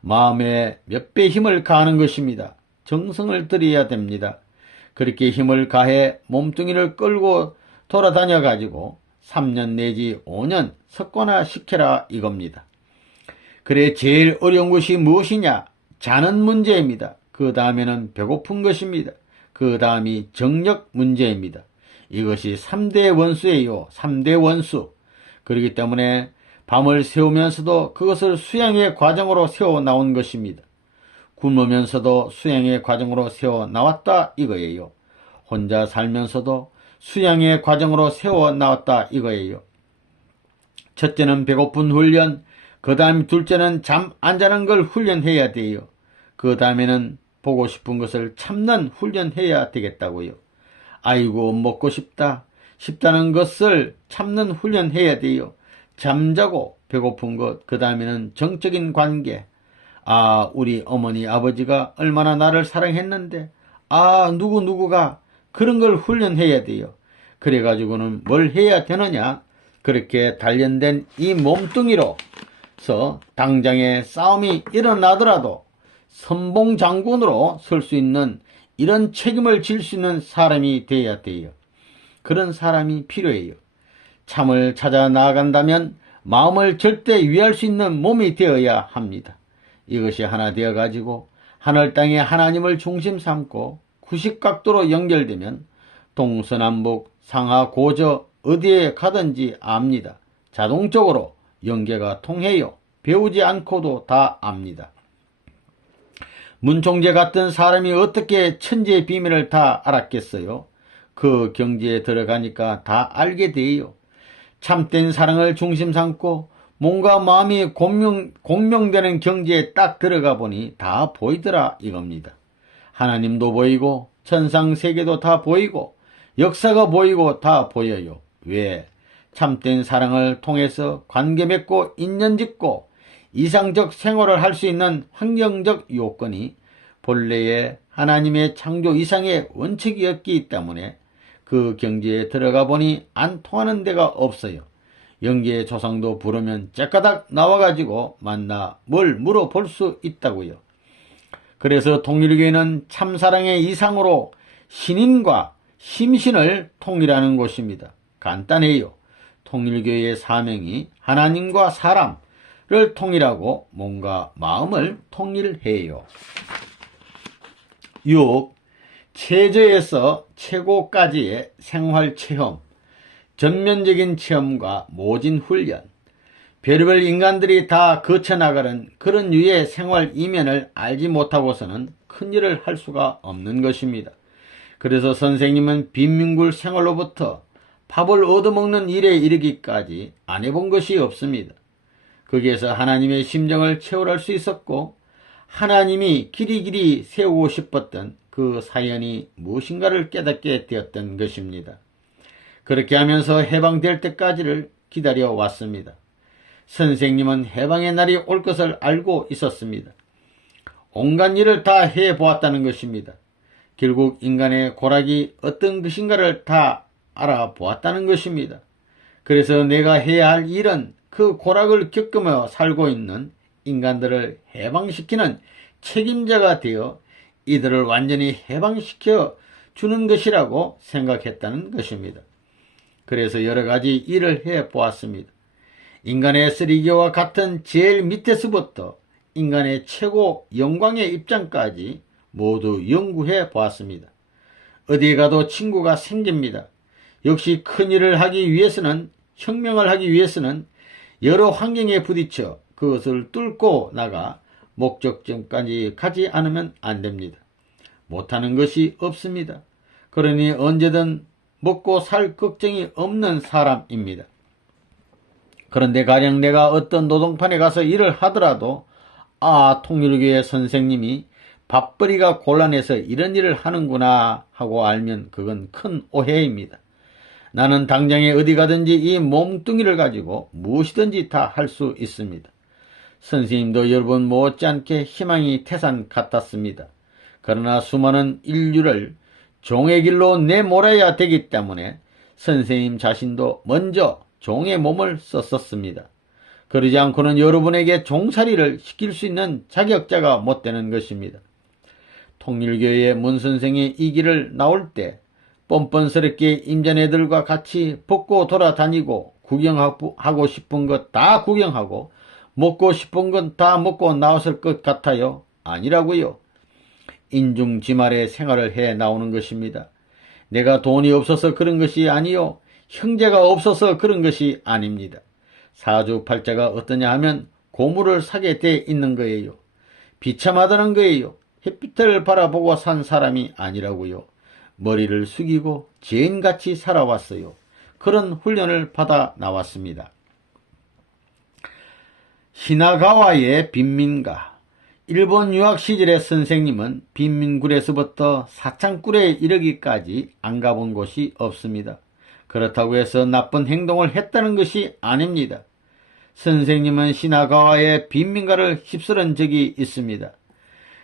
마음에 몇 배 힘을 가하는 것입니다. 정성을 들여야 됩니다. 그렇게 힘을 가해 몸뚱이를 끌고 돌아다녀 가지고 3년 내지 5년 석권화시켜라 이겁니다. 그래 제일 어려운 것이 무엇이냐? 자는 문제입니다. 그 다음에는 배고픈 것입니다. 그 다음이 정력 문제입니다. 이것이 3대 원수예요. 3대 원수. 그렇기 때문에 밤을 새우면서도 그것을 수양의 과정으로 세워 나온 것입니다. 굶으면서도 수양의 과정으로 세워 나왔다 이거예요. 혼자 살면서도 수양의 과정으로 세워 나왔다 이거예요. 첫째는 배고픈 훈련, 그 다음 둘째는 잠 안 자는 걸 훈련해야 돼요. 그 다음에는 보고 싶은 것을 참는 훈련해야 되겠다고요. 아이고 먹고 싶다는 것을 참는 훈련해야 돼요. 잠자고 배고픈 것, 그 다음에는 정적인 관계. 아, 우리 어머니 아버지가 얼마나 나를 사랑했는데, 누구가 그런 걸 훈련해야 돼요. 그래가지고는 뭘 해야 되느냐? 그렇게 단련된 이 몸뚱이로서 당장에 싸움이 일어나더라도 선봉장군으로 설 수 있는 이런 책임을 질 수 있는 사람이 돼야 돼요. 그런 사람이 필요해요. 참을 찾아 나아간다면 마음을 절대 위할 수 있는 몸이 되어야 합니다. 이것이 하나 되어가지고 하늘 땅에 하나님을 중심 삼고 90각도로 연결되면 동서남북 상하 고저 어디에 가든지 압니다. 자동적으로 연계가 통해요. 배우지 않고도 다 압니다. 문총재 같은 사람이 어떻게 천지의 비밀을 다 알았겠어요? 그 경지에 들어가니까 다 알게 돼요. 참된 사랑을 중심 삼고 몸과 마음이 공명되는 경지에 딱 들어가 보니 다 보이더라 이겁니다. 하나님도 보이고 천상세계도 다 보이고 역사가 보이고 다 보여요. 왜? 참된 사랑을 통해서 관계 맺고 인연 짓고 이상적 생활을 할 수 있는 환경적 요건이 본래의 하나님의 창조 이상의 원칙이었기 때문에 그 경지에 들어가 보니 안 통하는 데가 없어요. 영계의 조상도 부르면 째까닥 나와가지고 만나 뭘 물어볼 수 있다고요. 그래서 통일교회는 참사랑의 이상으로 신인과 심신을 통일하는 곳입니다. 간단해요. 통일교회의 사명이 하나님과 사람을 통일하고 몸과 마음을 통일해요. 6. 최저에서 최고까지의 생활체험, 전면적인 체험과 모진 훈련, 별의별 인간들이 다 거쳐나가는 그런 유의 생활 이면을 알지 못하고서는 큰일을 할 수가 없는 것입니다. 그래서 선생님은 빈민굴 생활로부터 밥을 얻어먹는 일에 이르기까지 안 해본 것이 없습니다. 거기에서 하나님의 심정을 체험할 수 있었고 하나님이 길이길이 세우고 싶었던 그 사연이 무엇인가를 깨닫게 되었던 것입니다. 그렇게 하면서 해방될 때까지를 기다려 왔습니다. 선생님은 해방의 날이 올 것을 알고 있었습니다. 온갖 일을 다 해보았다는 것입니다. 결국 인간의 고락이 어떤 것인가를 다 알아보았다는 것입니다. 그래서 내가 해야 할 일은 그 고락을 겪으며 살고 있는 인간들을 해방시키는 책임자가 되어 이들을 완전히 해방시켜 주는 것이라고 생각했다는 것입니다. 그래서 여러 가지 일을 해보았습니다. 인간의 쓰리개와 같은 제일 밑에서부터 인간의 최고 영광의 입장까지 모두 연구해 보았습니다. 어디에 가도 친구가 생깁니다. 역시 큰일을 하기 위해서는, 혁명을 하기 위해서는 여러 환경에 부딪혀 그것을 뚫고 나가 목적점까지 가지 않으면 안 됩니다. 못하는 것이 없습니다. 그러니 언제든 먹고 살 걱정이 없는 사람입니다. 그런데 가령 내가 어떤 노동판에 가서 일을 하더라도 통일교회 선생님이 밥벌이가 곤란해서 이런 일을 하는구나 하고 알면 그건 큰 오해입니다. 나는 당장에 어디 가든지 이 몸뚱이를 가지고 무엇이든지 다 할 수 있습니다. 선생님도 여러분 못지않게 희망이 태산 같았습니다. 그러나 수많은 인류를 종의 길로 내몰아야 되기 때문에 선생님 자신도 먼저 종의 몸을 썼었습니다. 그러지 않고는 여러분에게 종살이를 시킬 수 있는 자격자가 못 되는 것입니다. 통일교회의 문선생이 이 길을 나올 때 뻔뻔스럽게 임자네들과 같이 벗고 돌아다니고 구경하고 싶은 것 다 구경하고 먹고 싶은 건 다 먹고 나왔을 것 같아요? 아니라고요. 인중지말의 생활을 해 나오는 것입니다. 내가 돈이 없어서 그런 것이 아니요, 형제가 없어서 그런 것이 아닙니다. 사주팔자가 어떠냐 하면 고물을 사게 돼 있는 거예요. 비참하다는 거예요. 햇빛을 바라보고 산 사람이 아니라고요. 머리를 숙이고 죄인같이 살아왔어요. 그런 훈련을 받아 나왔습니다. 히나가와의 빈민가. 일본 유학 시절의 선생님은 빈민굴에서부터 사창굴에 이르기까지 안 가본 곳이 없습니다. 그렇다고 해서 나쁜 행동을 했다는 것이 아닙니다. 선생님은 시나가와의 빈민가를 휩쓸은 적이 있습니다.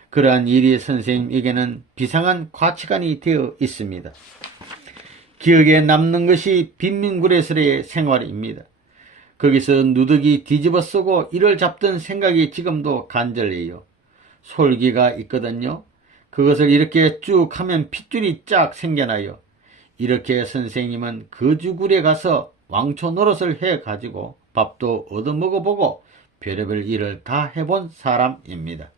그러한 일이 선생님에게는 비상한 가치관이 되어 있습니다. 기억에 남는 것이 빈민구레스의 생활입니다. 거기서 누더기 뒤집어 쓰고 이를 잡던 생각이 지금도 간절해요. 솔기가 있거든요. 그것을 이렇게 쭉 하면 핏줄이 쫙 생겨나요. 이렇게 선생님은 거주굴에 가서 왕초 노릇을 해가지고 밥도 얻어먹어보고 별의별 일을 다 해본 사람입니다.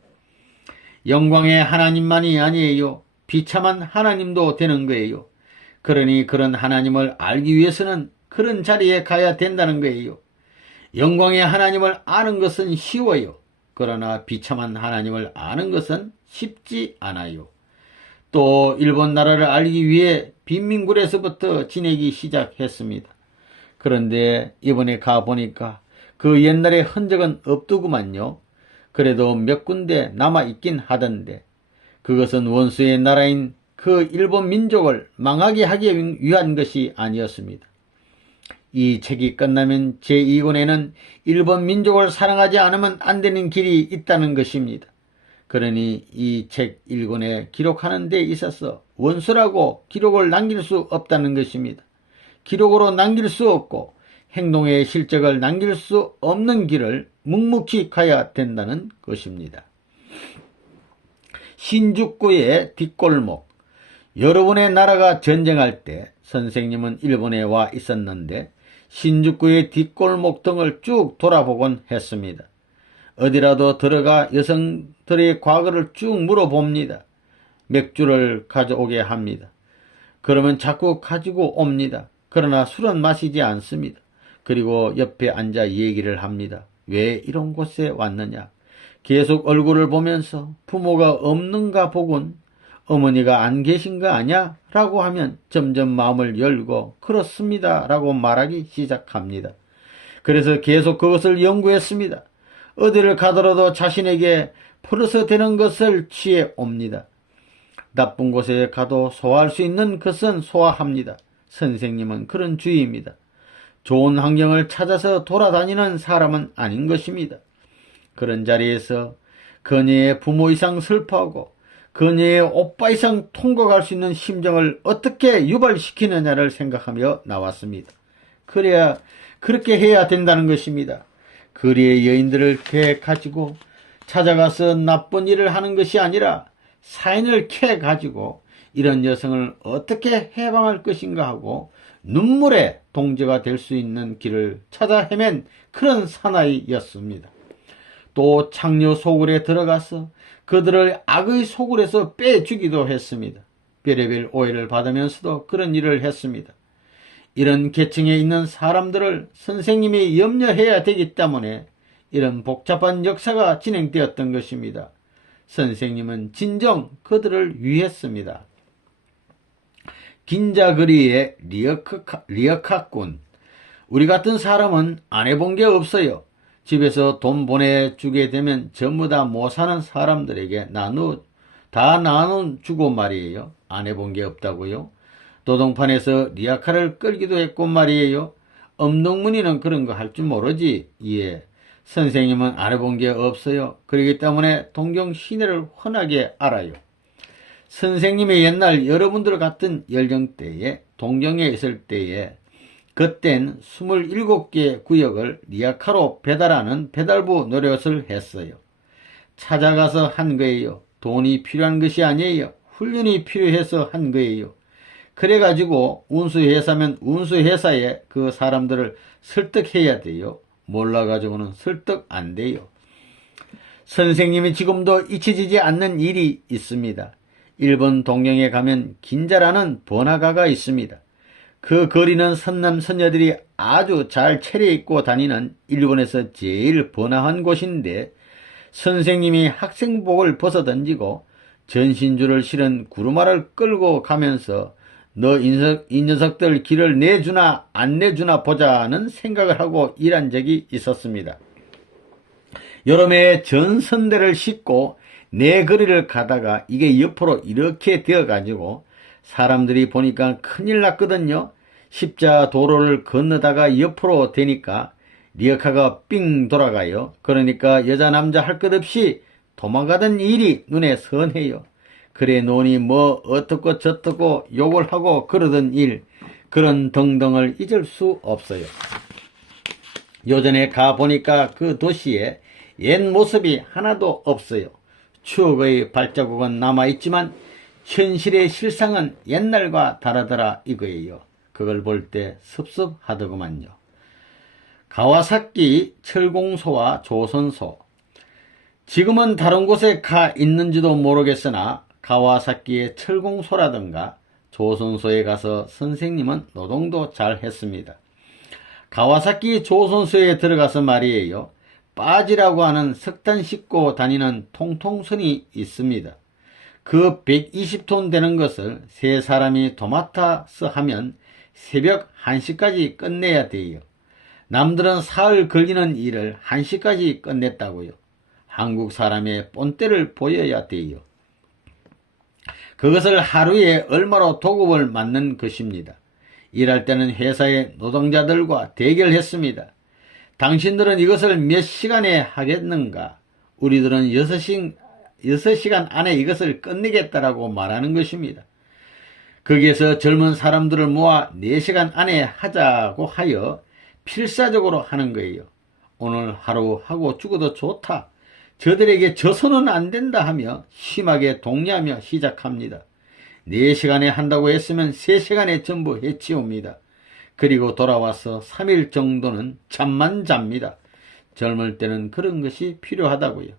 영광의 하나님만이 아니에요. 비참한 하나님도 되는 거예요. 그러니 그런 하나님을 알기 위해서는 그런 자리에 가야 된다는 거예요. 영광의 하나님을 아는 것은 쉬워요. 그러나 비참한 하나님을 아는 것은 쉽지 않아요. 또 일본 나라를 알기 위해 빈민굴에서부터 지내기 시작했습니다. 그런데 이번에 가보니까 그 옛날의 흔적은 없더구만요. 그래도 몇 군데 남아있긴 하던데 그것은 원수의 나라인 그 일본 민족을 망하게 하기 위한 것이 아니었습니다. 이 책이 끝나면 제2권에는 일본 민족을 사랑하지 않으면 안 되는 길이 있다는 것입니다. 그러니 이 책 1권에 기록하는 데 있어서 원수라고 기록을 남길 수 없다는 것입니다. 기록으로 남길 수 없고 행동의 실적을 남길 수 없는 길을 묵묵히 가야 된다는 것입니다. 신주쿠의 뒷골목. 여러분의 나라가 전쟁할 때 선생님은 일본에 와 있었는데 신주쿠의 뒷골목 등을 쭉 돌아보곤 했습니다. 어디라도 들어가 여성들의 과거를 쭉 물어봅니다. 맥주를 가져오게 합니다. 그러면 자꾸 가지고 옵니다. 그러나 술은 마시지 않습니다. 그리고 옆에 앉아 얘기를 합니다. 왜 이런 곳에 왔느냐? 계속 얼굴을 보면서 부모가 없는가 보군. 어머니가 안 계신 거 아냐? 라고 하면 점점 마음을 열고 그렇습니다. 라고 말하기 시작합니다. 그래서 계속 그것을 연구했습니다. 어디를 가더라도 자신에게 풀어서 되는 것을 취해 옵니다. 나쁜 곳에 가도 소화할 수 있는 것은 소화합니다. 선생님은 그런 주의입니다. 좋은 환경을 찾아서 돌아다니는 사람은 아닌 것입니다. 그런 자리에서 그녀의 부모 이상 슬퍼하고 그녀의 오빠 이상 통곡할 수 있는 심정을 어떻게 유발시키느냐를 생각하며 나왔습니다. 그래야 그렇게 해야 된다는 것입니다. 거리의 여인들을 캐가지고 찾아가서 나쁜 일을 하는 것이 아니라 사인을 캐가지고 이런 여성을 어떻게 해방할 것인가 하고 눈물의 동조가 될 수 있는 길을 찾아 헤맨 그런 사나이였습니다. 또 창녀 소굴에 들어가서 그들을 악의 소굴에서 빼주기도 했습니다. 별의별 오해를 받으면서도 그런 일을 했습니다. 이런 계층에 있는 사람들을 선생님이 염려해야 되기 때문에 이런 복잡한 역사가 진행되었던 것입니다. 선생님은 진정 그들을 위했습니다. 긴자거리의 리어카꾼. 우리 같은 사람은 안 해본 게 없어요. 집에서 돈 보내주게 되면 전부 다 못 사는 사람들에게 다 나눠주고 말이에요. 안 해본 게 없다고요. 도동판에서 리아카를 끌기도 했고 말이에요. 엄동문이는 그런 거 할 줄 모르지. 예. 선생님은 안 해본 게 없어요. 그렇기 때문에 동경 시내를 훤하게 알아요. 선생님의 옛날 여러분들 같은 연령대에 동경에 있을 때에 그땐 27개 구역을 리아카로 배달하는 배달부 노릇을 했어요. 찾아가서 한 거예요. 돈이 필요한 것이 아니에요. 훈련이 필요해서 한 거예요. 그래가지고 운수회사면 운수회사에 그 사람들을 설득해야 돼요. 몰라가지고는 설득 안 돼요. 선생님이 지금도 잊혀지지 않는 일이 있습니다. 일본 동경에 가면 긴자라는 번화가가 있습니다. 그 거리는 선남선녀들이 아주 잘 차려입고 다니는 일본에서 제일 번화한 곳인데 선생님이 학생복을 벗어던지고 전신줄을 실은 구루마를 끌고 가면서 너 이 녀석들 길을 내주나 안 내주나 보자는 생각을 하고 일한 적이 있었습니다. 여름에 전선대를 싣고 내 거리를 가다가 이게 옆으로 이렇게 되어가지고 사람들이 보니까 큰일 났거든요. 십자 도로를 건너다가 옆으로 되니까 리어카가 삥 돌아가요. 그러니까 여자 남자 할 것 없이 도망가던 일이 눈에 선해요. 그래 놓으니 뭐 어떻고 저떻고 욕을 하고 그러던 일, 그런 등등을 잊을 수 없어요. 요전에 가보니까 그 도시에 옛 모습이 하나도 없어요. 추억의 발자국은 남아있지만 현실의 실상은 옛날과 다르더라 이거예요. 그걸 볼 때 섭섭하더구만요. 가와사키 철공소와 조선소, 지금은 다른 곳에 가 있는지도 모르겠으나 가와사키의 철공소라든가 조선소에 가서 선생님은 노동도 잘 했습니다. 가와사키 조선소에 들어가서 말이에요, 빠지라고 하는 석탄 싣고 다니는 통통선이 있습니다. 그 120톤 되는 것을 세 사람이 도맡아서 하면 새벽 1시까지 끝내야 돼요. 남들은 사흘 걸리는 일을 1시까지 끝냈다고요. 한국 사람의 본때를 보여야 돼요. 그것을 하루에 얼마로 도급을 맞는 것입니다. 일할 때는 회사의 노동자들과 대결했습니다. 당신들은 이것을 몇 시간에 하겠는가? 우리들은 6시간 안에 이것을 끝내겠다라고 말하는 것입니다. 거기에서 젊은 사람들을 모아 4시간 안에 하자고 하여 필사적으로 하는 거예요. 오늘 하루 하고 죽어도 좋다, 저들에게 져서는 안 된다 하며 심하게 독려하며 시작합니다. 4시간에 한다고 했으면 3시간에 전부 해치웁니다. 그리고 돌아와서 3일 정도는 잠만 잡니다. 젊을 때는 그런 것이 필요하다고요.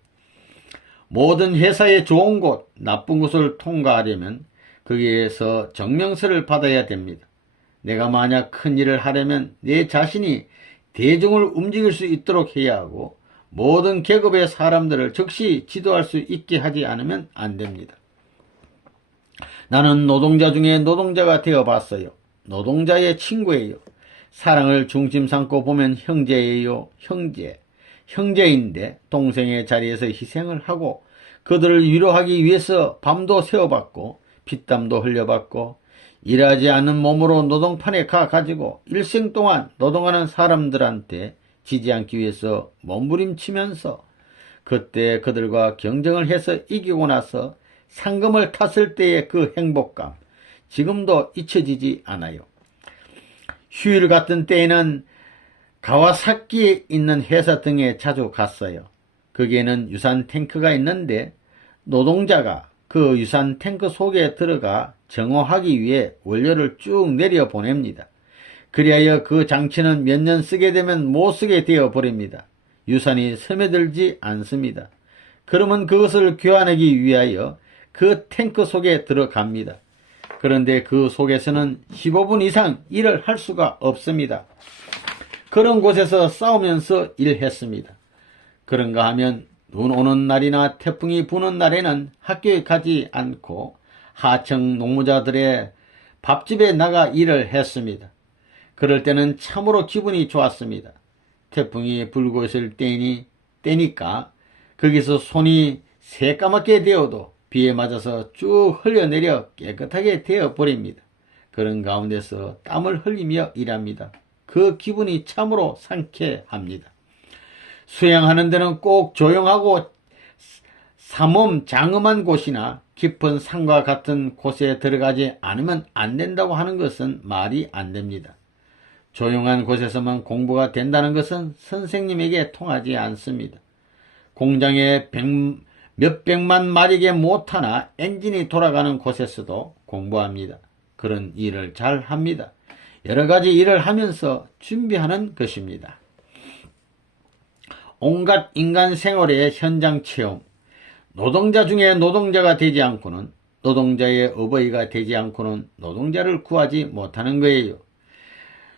모든 회사의 좋은 곳, 나쁜 곳을 통과하려면 거기에서 정명서를 받아야 됩니다. 내가 만약 큰 일을 하려면 내 자신이 대중을 움직일 수 있도록 해야 하고 모든 계급의 사람들을 즉시 지도할 수 있게 하지 않으면 안 됩니다. 나는 노동자 중에 노동자가 되어봤어요. 노동자의 친구예요. 사랑을 중심 삼고 보면 형제예요. 형제인데 동생의 자리에서 희생을 하고 그들을 위로하기 위해서 밤도 새워봤고 핏땀도 흘려봤고 일하지 않은 몸으로 노동판에 가가지고 일생 동안 노동하는 사람들한테 지지 않기 위해서 몸부림치면서 그때 그들과 경쟁을 해서 이기고 나서 상금을 탔을 때의 그 행복감, 지금도 잊혀지지 않아요. 휴일 같은 때에는 가와사키에 있는 회사 등에 자주 갔어요. 거기에는 유산 탱크가 있는데 노동자가 그 유산 탱크 속에 들어가 정화하기 위해 원료를 쭉 내려보냅니다. 그리하여 그 장치는 몇 년 쓰게 되면 못 쓰게 되어 버립니다. 유산이 스며들지 않습니다. 그러면 그것을 교환하기 위하여 그 탱크 속에 들어갑니다. 그런데 그 속에서는 15분 이상 일을 할 수가 없습니다. 그런 곳에서 싸우면서 일했습니다. 그런가 하면 눈 오는 날이나 태풍이 부는 날에는 학교에 가지 않고 하청 농무자들의 밥집에 나가 일을 했습니다. 그럴 때는 참으로 기분이 좋았습니다. 태풍이 불고 있을 때니까 거기서 손이 새까맣게 되어도 비에 맞아서 쭉 흘려내려 깨끗하게 되어버립니다. 그런 가운데서 땀을 흘리며 일합니다. 그 기분이 참으로 상쾌합니다. 수행하는 데는 꼭 조용하고 삼엄 장엄한 곳이나 깊은 산과 같은 곳에 들어가지 않으면 안 된다고 하는 것은 말이 안 됩니다. 조용한 곳에서만 공부가 된다는 것은 선생님에게 통하지 않습니다. 공장에 몇백만 마력에 못하나 엔진이 돌아가는 곳에서도 공부합니다. 그런 일을 잘 합니다. 여러 가지 일을 하면서 준비하는 것입니다. 온갖 인간 생활의 현장 체험, 노동자 중에 노동자가 되지 않고는, 노동자의 어버이가 되지 않고는 노동자를 구하지 못하는 거예요.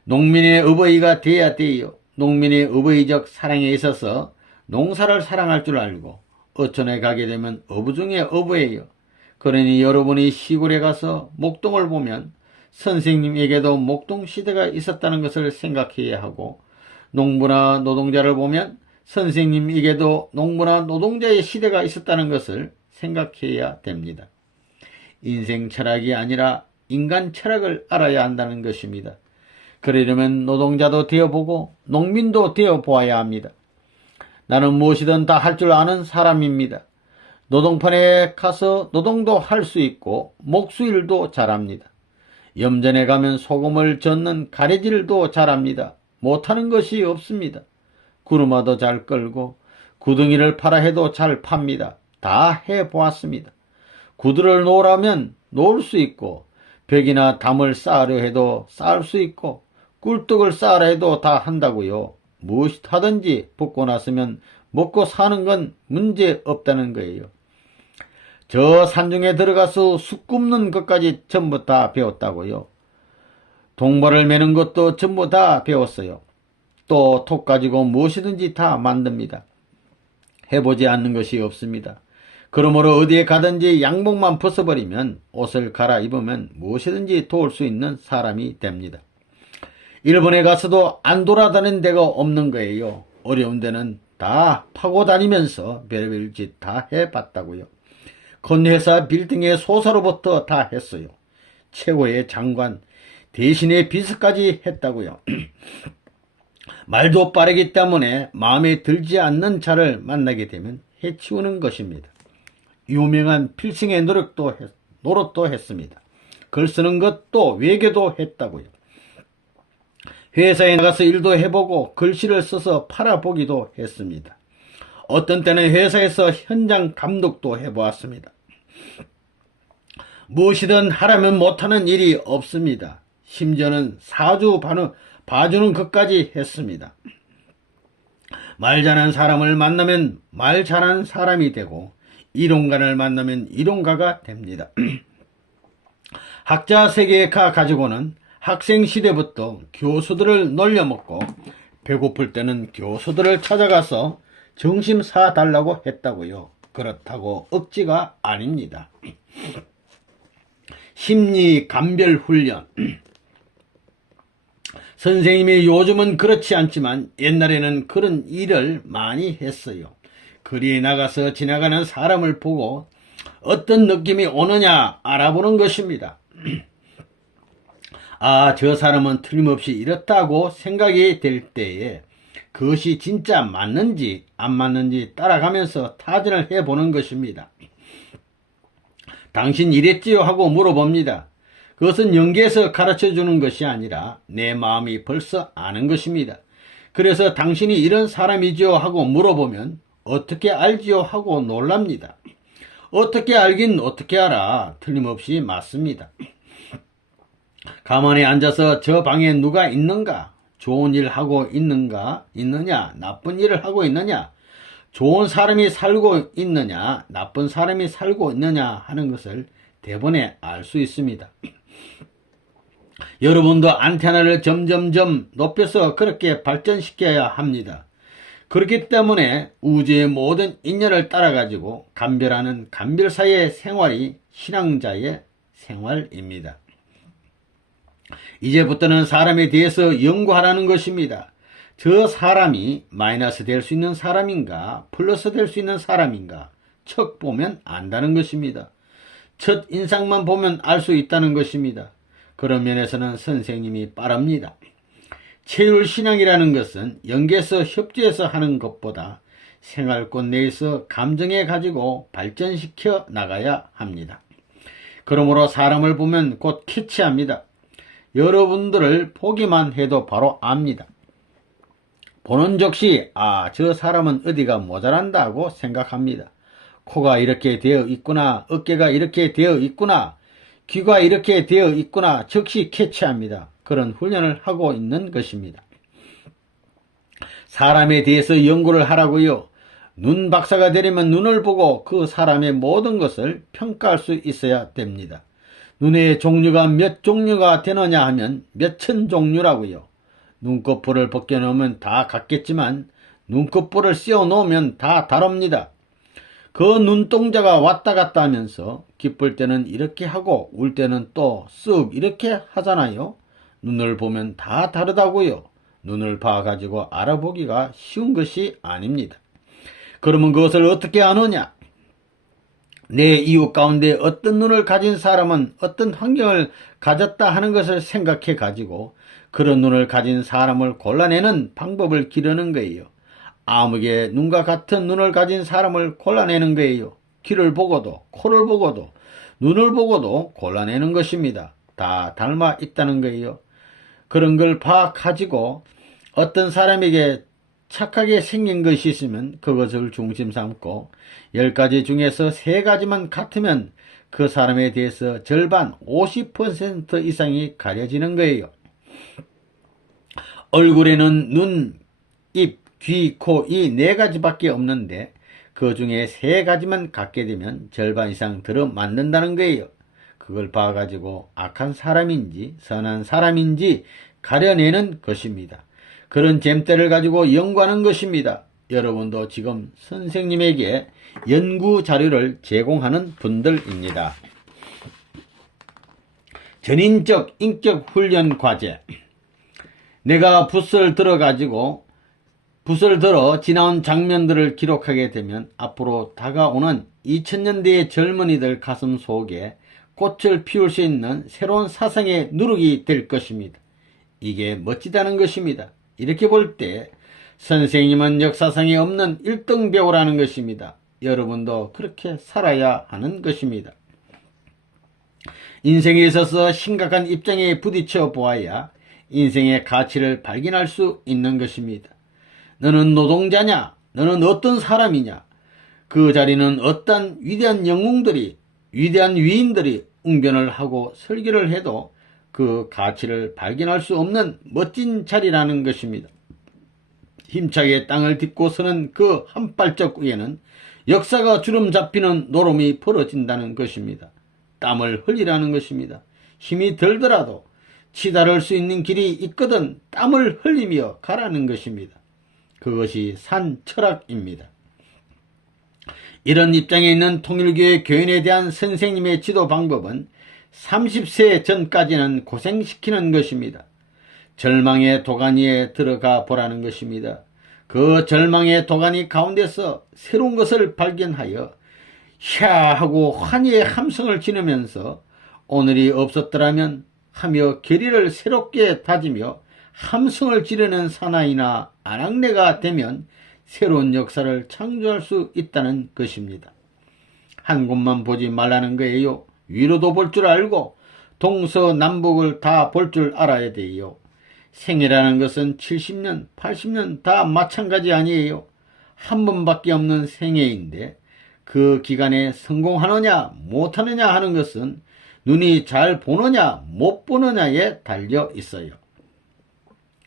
농민의 어버이가 돼야 돼요. 농민의 어버이적 사랑에 있어서 농사를 사랑할 줄 알고 어촌에 가게 되면 어부 중에 어부예요. 그러니 여러분이 시골에 가서 목동을 보면 선생님에게도 목동 시대가 있었다는 것을 생각해야 하고, 농부나 노동자를 보면 선생님에게도 농부나 노동자의 시대가 있었다는 것을 생각해야 됩니다. 인생 철학이 아니라 인간 철학을 알아야 한다는 것입니다. 그러려면 노동자도 되어보고 농민도 되어보아야 합니다. 나는 무엇이든 다 할 줄 아는 사람입니다. 노동판에 가서 노동도 할 수 있고 목수일도 잘합니다. 염전에 가면 소금을 젓는 가래질도 잘합니다. 못하는 것이 없습니다. 구루마도 잘 끌고 구덩이를 팔아 해도 잘 팝니다. 다 해보았습니다. 구두를 놓으라면 놓을 수 있고 벽이나 담을 쌓으려 해도 쌓을 수 있고 꿀떡을 쌓으라 해도 다 한다고요. 무엇이 하든지 붙고 났으면 먹고 사는 건 문제 없다는 거예요. 저 산중에 들어가서 숯 굽는 것까지 전부 다 배웠다고요. 동발을 매는 것도 전부 다 배웠어요. 또 톡 가지고 무엇이든지 다 만듭니다. 해보지 않는 것이 없습니다. 그러므로 어디에 가든지 양복만 벗어버리면 옷을 갈아입으면 무엇이든지 도울 수 있는 사람이 됩니다. 일본에 가서도 안 돌아다니는 데가 없는 거예요. 어려운 데는 다 파고 다니면서 별별 짓 다 해봤다고요. 건회사 빌딩의 소사로부터 다 했어요. 최고의 장관, 대신에 비서까지 했다고요. 말도 빠르기 때문에 마음에 들지 않는 자를 만나게 되면 해치우는 것입니다. 유명한 필승의 노릇도 했습니다. 글 쓰는 것도 외교도 했다고요. 회사에 나가서 일도 해보고 글씨를 써서 팔아보기도 했습니다. 어떤 때는 회사에서 현장 감독도 해보았습니다. 무엇이든 하라면 못하는 일이 없습니다. 심지어는 사주 봐주는 것까지 했습니다. 말 잘하는 사람을 만나면 말 잘하는 사람이 되고 이론가를 만나면 이론가가 됩니다. 학자 세계가 가지고는 학생 시대부터 교수들을 놀려먹고 배고플 때는 교수들을 찾아가서 점심 사달라고 했다고요. 그렇다고 억지가 아닙니다. 심리 감별 훈련. 선생님이 요즘은 그렇지 않지만 옛날에는 그런 일을 많이 했어요. 거리에 나가서 지나가는 사람을 보고 어떤 느낌이 오느냐 알아보는 것입니다. 아, 저 사람은 틀림없이 이렇다고 생각이 될 때에 그것이 진짜 맞는지 안 맞는지 따라가면서 타진을 해보는 것입니다. 당신 이랬지요 하고 물어봅니다. 그것은 연기에서 가르쳐주는 것이 아니라 내 마음이 벌써 아는 것입니다. 그래서 당신이 이런 사람이지요 하고 물어보면 어떻게 알지요 하고 놀랍니다. 어떻게 알긴 어떻게 알아. 틀림없이 맞습니다. 가만히 앉아서 저 방에 누가 있는가? 좋은 일 하고 있느냐? 나쁜 일을 하고 있느냐? 좋은 사람이 살고 있느냐? 나쁜 사람이 살고 있느냐? 하는 것을 대본에 알 수 있습니다. 여러분도 안테나를 점점점 높여서 그렇게 발전시켜야 합니다. 그렇기 때문에 우주의 모든 인연을 따라가지고 감별하는 감별사의 생활이 신앙자의 생활입니다. 이제부터는 사람에 대해서 연구하라는 것입니다. 저 사람이 마이너스 될 수 있는 사람인가 플러스 될 수 있는 사람인가 척 보면 안다는 것입니다. 첫 인상만 보면 알 수 있다는 것입니다. 그런 면에서는 선생님이 빠릅니다. 체율신앙이라는 것은 연계에서 협조해서 하는 것보다 생활권 내에서 감정해 가지고 발전시켜 나가야 합니다. 그러므로 사람을 보면 곧 캐치합니다. 여러분들을 보기만 해도 바로 압니다. 보는 즉시 저 사람은 어디가 모자란다고 생각합니다. 코가 이렇게 되어 있구나, 어깨가 이렇게 되어 있구나, 귀가 이렇게 되어 있구나 즉시 캐치합니다. 그런 훈련을 하고 있는 것입니다. 사람에 대해서 연구를 하라고요. 눈 박사가 되려면 눈을 보고 그 사람의 모든 것을 평가할 수 있어야 됩니다. 눈의 종류가 몇 종류가 되느냐 하면 몇천 종류라고요. 눈꺼풀을 벗겨놓으면 다 같겠지만 눈꺼풀을 씌워놓으면 다 다릅니다. 그 눈동자가 왔다 갔다 하면서 기쁠 때는 이렇게 하고 울 때는 또 쓱 이렇게 하잖아요. 눈을 보면 다 다르다고요. 눈을 봐가지고 알아보기가 쉬운 것이 아닙니다. 그러면 그것을 어떻게 아느냐? 내 이웃 가운데 어떤 눈을 가진 사람은 어떤 환경을 가졌다 하는 것을 생각해 가지고 그런 눈을 가진 사람을 골라내는 방법을 기르는 거예요. 아무개 눈과 같은 눈을 가진 사람을 골라내는 거예요. 귀를 보고도 코를 보고도 눈을 보고도 골라내는 것입니다. 다 닮아 있다는 거예요. 그런 걸 가지고 어떤 사람에게 착하게 생긴 것이 있으면 그것을 중심 삼고 10가지 중에서 3가지만 같으면 그 사람에 대해서 절반 50% 이상이 가려지는 거예요. 얼굴에는 눈, 입, 귀, 코 이 4가지밖에 없는데 그 중에 3가지만 갖게 되면 절반 이상 들어맞는다는 거예요. 그걸 봐가지고 악한 사람인지 선한 사람인지 가려내는 것입니다. 그런 잼대를 가지고 연구하는 것입니다. 여러분도 지금 선생님에게 연구 자료를 제공하는 분들입니다. 전인적 인격 훈련 과제. 내가 붓을 들어 지나온 장면들을 기록하게 되면 앞으로 다가오는 2000년대의 젊은이들 가슴 속에 꽃을 피울 수 있는 새로운 사상의 누룩이 될 것입니다. 이게 멋지다는 것입니다. 이렇게 볼 때 선생님은 역사상에 없는 1등 배우라는 것입니다. 여러분도 그렇게 살아야 하는 것입니다. 인생에 있어서 심각한 입장에 부딪혀 보아야 인생의 가치를 발견할 수 있는 것입니다. 너는 노동자냐? 너는 어떤 사람이냐? 그 자리는 어떤 위대한 영웅들이, 위대한 위인들이 웅변을 하고 설교를 해도 그 가치를 발견할 수 없는 멋진 자리라는 것입니다. 힘차게 땅을 딛고 서는 그 한 발짝 위에는 역사가 주름 잡히는 노름이 벌어진다는 것입니다. 땀을 흘리라는 것입니다. 힘이 들더라도 치달을 수 있는 길이 있거든 땀을 흘리며 가라는 것입니다. 그것이 산 철학입니다. 이런 입장에 있는 통일교회 교인에 대한 선생님의 지도 방법은 30세 전까지는 고생시키는 것입니다. 절망의 도가니에 들어가 보라는 것입니다. 그 절망의 도가니 가운데서 새로운 것을 발견하여 샤 하고 환희의 함성을 지르면서 오늘이 없었더라면 하며 결의를 새롭게 다지며 함성을 지르는 사나이나 아낙네가 되면 새로운 역사를 창조할 수 있다는 것입니다. 한 곳만 보지 말라는 거예요. 위로도 볼 줄 알고 동서남북을 다 볼 줄 알아야 돼요. 생이라는 것은 70년, 80년 다 마찬가지 아니에요. 한 번밖에 없는 생애인데 그 기간에 성공하느냐 못하느냐 하는 것은 눈이 잘 보느냐 못 보느냐에 달려 있어요.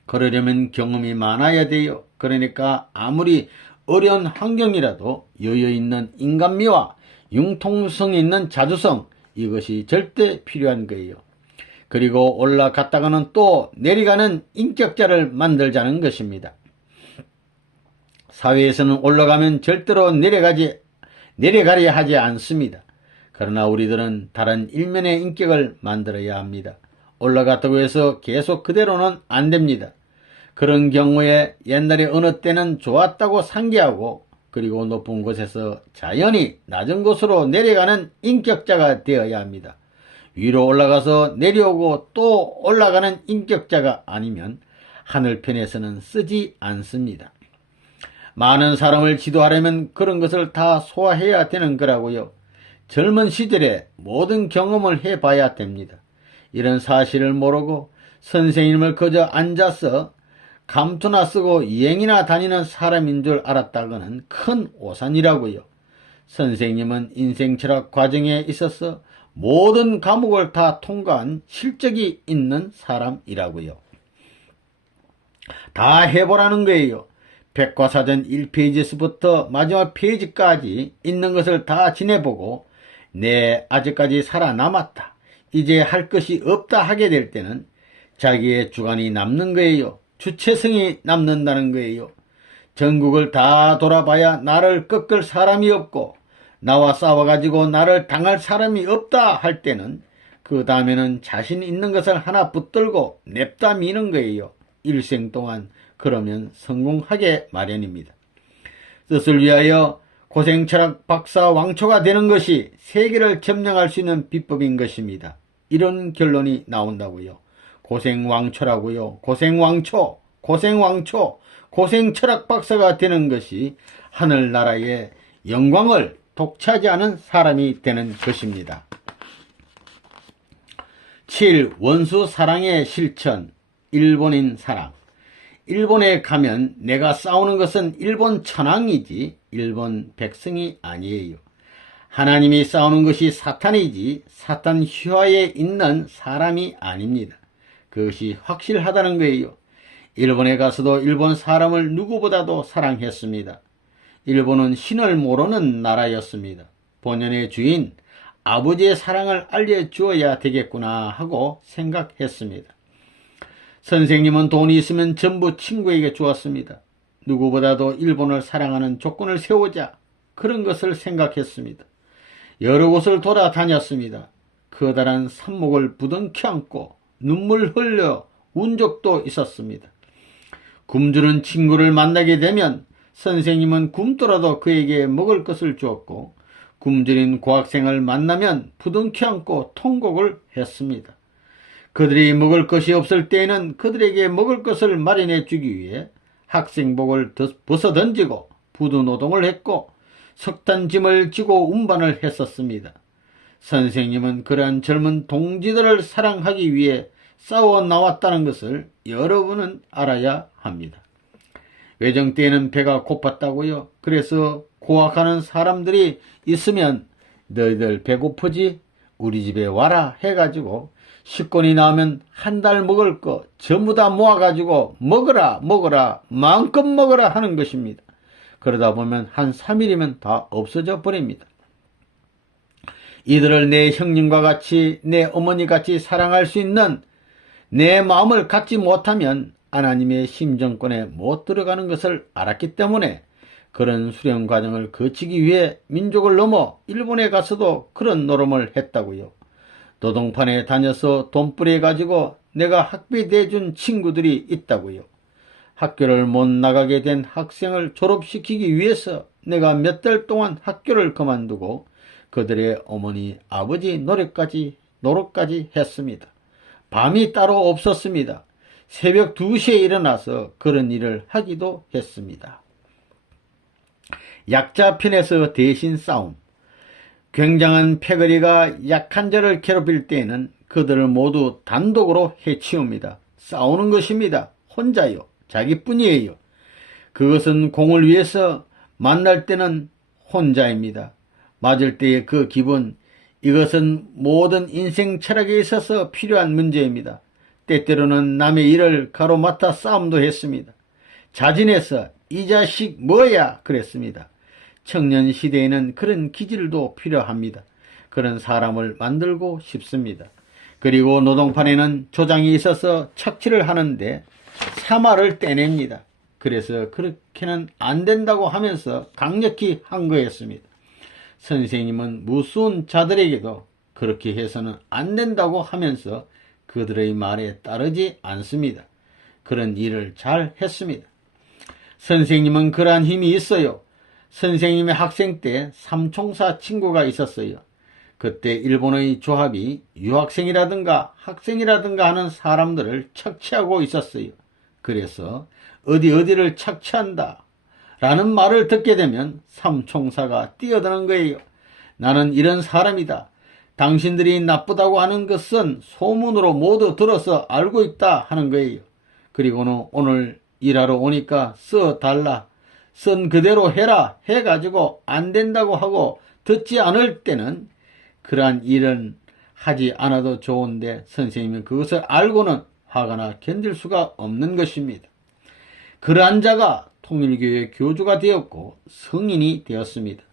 그러려면 경험이 많아야 돼요. 그러니까 아무리 어려운 환경이라도 여유있는 인간미와 융통성이 있는 자주성, 이것이 절대 필요한 거예요. 그리고 올라갔다가는 또 내려가는 인격자를 만들자는 것입니다. 사회에서는 올라가면 절대로 내려가려 하지 않습니다. 그러나 우리들은 다른 일면의 인격을 만들어야 합니다. 올라갔다고 해서 계속 그대로는 안 됩니다. 그런 경우에 옛날에 어느 때는 좋았다고 상기하고 그리고 높은 곳에서 자연히 낮은 곳으로 내려가는 인격자가 되어야 합니다. 위로 올라가서 내려오고 또 올라가는 인격자가 아니면 하늘편에서는 쓰지 않습니다. 많은 사람을 지도하려면 그런 것을 다 소화해야 되는 거라고요. 젊은 시절에 모든 경험을 해봐야 됩니다. 이런 사실을 모르고 선생님을 그저 앉아서 감투나 쓰고 여행이나 다니는 사람인 줄 알았다고는 큰 오산이라고요. 선생님은 인생 철학 과정에 있어서 모든 과목을 다 통과한 실적이 있는 사람이라고요. 다 해보라는 거예요. 백과사전 1페이지에서부터 마지막 페이지까지 있는 것을 다 지내보고 내 아직까지 살아남았다, 이제 할 것이 없다 하게 될 때는 자기의 주관이 남는 거예요. 주체성이 남는다는 거예요. 전국을 다 돌아봐야 나를 꺾을 사람이 없고 나와 싸워가지고 나를 당할 사람이 없다 할 때는 그 다음에는 자신 있는 것을 하나 붙들고 냅다 미는 거예요. 일생 동안 그러면 성공하게 마련입니다. 뜻을 위하여 고생철학 박사 왕초가 되는 것이 세계를 점령할 수 있는 비법인 것입니다. 이런 결론이 나온다고요. 고생왕초라고요. 고생왕초, 고생왕초, 고생철학 박사가 되는 것이 하늘나라의 영광을 독차지 않은 사람이 되는 것입니다. 7. 원수 사랑의 실천. 일본인 사랑. 일본에 가면 내가 싸우는 것은 일본 천황이지 일본 백성이 아니에요. 하나님이 싸우는 것이 사탄이지 사탄 휘하에 있는 사람이 아닙니다. 그것이 확실하다는 거예요. 일본에 가서도 일본 사람을 누구보다도 사랑했습니다. 일본은 신을 모르는 나라였습니다. 본연의 주인 아버지의 사랑을 알려주어야 되겠구나 하고 생각했습니다. 선생님은 돈이 있으면 전부 친구에게 주었습니다. 누구보다도 일본을 사랑하는 조건을 세우자 그런 것을 생각했습니다. 여러 곳을 돌아다녔습니다. 커다란 삽목을 부둥켜 안고 눈물 흘려 운 적도 있었습니다. 굶주린 친구를 만나게 되면 선생님은 굶더라도 그에게 먹을 것을 주었고 굶주린 고학생을 만나면 부둥켜 안고 통곡을 했습니다. 그들이 먹을 것이 없을 때에는 그들에게 먹을 것을 마련해 주기 위해 학생복을 벗어던지고 부두노동을 했고 석탄짐을 지고 운반을 했었습니다. 선생님은 그러한 젊은 동지들을 사랑하기 위해 싸워 나왔다는 것을 여러분은 알아야 합니다. 외정 때에는 배가 고팠다고요. 그래서 고학하는 사람들이 있으면 너희들 배고프지? 우리 집에 와라 해가지고 식권이 나오면 한 달 먹을 거 전부 다 모아가지고 먹어라 마음껏 먹어라 하는 것입니다. 그러다 보면 한 3일이면 다 없어져 버립니다. 이들을 내 형님과 같이 내 어머니같이 사랑할 수 있는 내 마음을 갖지 못하면 하나님의 심정권에 못 들어가는 것을 알았기 때문에 그런 수련 과정을 거치기 위해 민족을 넘어 일본에 가서도 그런 노름을 했다고요. 노동판에 다녀서 돈벌이 가지고 내가 학비 대준 친구들이 있다고요. 학교를 못 나가게 된 학생을 졸업시키기 위해서 내가 몇 달 동안 학교를 그만두고 그들의 어머니 아버지 노력까지 했습니다. 밤이 따로 없었습니다. 새벽 2시에 일어나서 그런 일을 하기도 했습니다. 약자편에서 대신 싸움. 굉장한 패거리가 약한 자를 괴롭힐 때에는 그들을 모두 단독으로 해치웁니다. 싸우는 것입니다. 혼자요. 자기뿐이에요. 그것은 공을 위해서 만날 때는 혼자입니다. 맞을 때의 그 기분, 이것은 모든 인생 철학에 있어서 필요한 문제입니다. 때때로는 남의 일을 가로맡아 싸움도 했습니다. 자진해서 이 자식 뭐야 그랬습니다. 청년 시대에는 그런 기질도 필요합니다. 그런 사람을 만들고 싶습니다. 그리고 노동판에는 조장이 있어서 착취를 하는데 사마를 떼냅니다. 그래서 그렇게는 안 된다고 하면서 강력히 한 거였습니다. 선생님은 무수한 자들에게도 그렇게 해서는 안 된다고 하면서 그들의 말에 따르지 않습니다. 그런 일을 잘 했습니다. 선생님은 그러한 힘이 있어요. 선생님의 학생 때 삼총사 친구가 있었어요. 그때 일본의 조합이 유학생이라든가 학생이라든가 하는 사람들을 착취하고 있었어요. 그래서 어디를 착취한다 라는 말을 듣게 되면 삼총사가 뛰어드는 거예요. 나는 이런 사람이다. 당신들이 나쁘다고 하는 것은 소문으로 모두 들어서 알고 있다 하는 거예요. 그리고는 오늘 일하러 오니까 써달라. 쓴 그대로 해라 해가지고 안 된다고 하고 듣지 않을 때는 그러한 일은 하지 않아도 좋은데 선생님은 그것을 알고는 화가 나 견딜 수가 없는 것입니다. 그러한 자가 통일교회 교주가 되었고 성인이 되었습니다.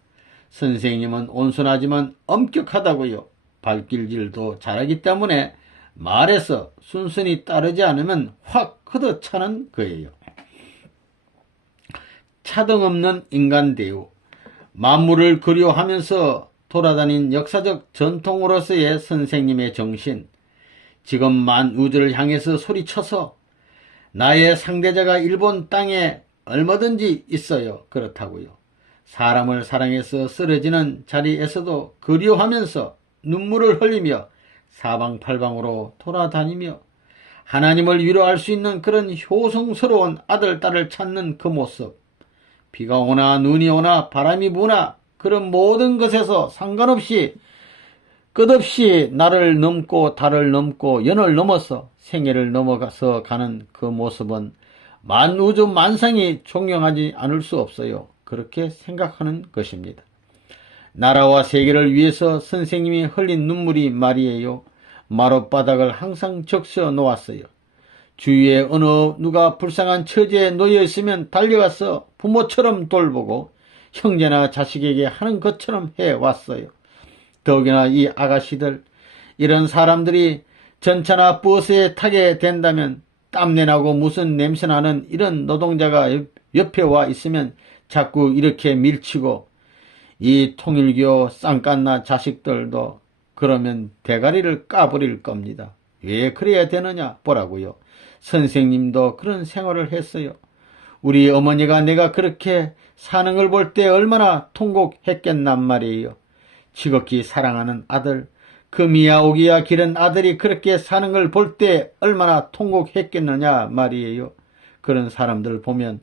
선생님은 온순하지만 엄격하다고요. 발길질도 잘하기 때문에 말해서 순순히 따르지 않으면 확 걷어차는 거예요. 차등없는 인간 대우. 만물을 그리워하면서 돌아다닌 역사적 전통으로서의 선생님의 정신. 지금 만우주를 향해서 소리쳐서 나의 상대자가 일본 땅에 얼마든지 있어요. 그렇다고요. 사람을 사랑해서 쓰러지는 자리에서도 그리워하면서 눈물을 흘리며 사방팔방으로 돌아다니며 하나님을 위로할 수 있는 그런 효성스러운 아들, 딸을 찾는 그 모습. 비가 오나 눈이 오나 바람이 부나 그런 모든 것에서 상관없이 끝없이 날을 넘고 달을 넘고 연을 넘어서 생애를 넘어가서 가는 그 모습은 만우주 만상이 존경하지 않을 수 없어요. 그렇게 생각하는 것입니다. 나라와 세계를 위해서 선생님이 흘린 눈물이 말이에요. 마룻바닥을 항상 적셔 놓았어요. 주위에 어느 누가 불쌍한 처지에 놓여 있으면 달려가서 부모처럼 돌보고 형제나 자식에게 하는 것처럼 해왔어요. 더욱이나 이 아가씨들, 이런 사람들이 전차나 버스에 타게 된다면 땀내나고 무슨 냄새나는 이런 노동자가 옆에 와 있으면 자꾸 이렇게 밀치고, 이 통일교 쌍깐나 자식들도 그러면 대가리를 까버릴 겁니다. 왜 그래야 되느냐 보라고요. 선생님도 그런 생활을 했어요. 우리 어머니가 내가 그렇게 사는 걸 볼 때 얼마나 통곡했겠단 말이에요. 지극히 사랑하는 아들, 그 미야오기야 기른 아들이 그렇게 사는 걸 볼 때 얼마나 통곡했겠느냐 말이에요. 그런 사람들 보면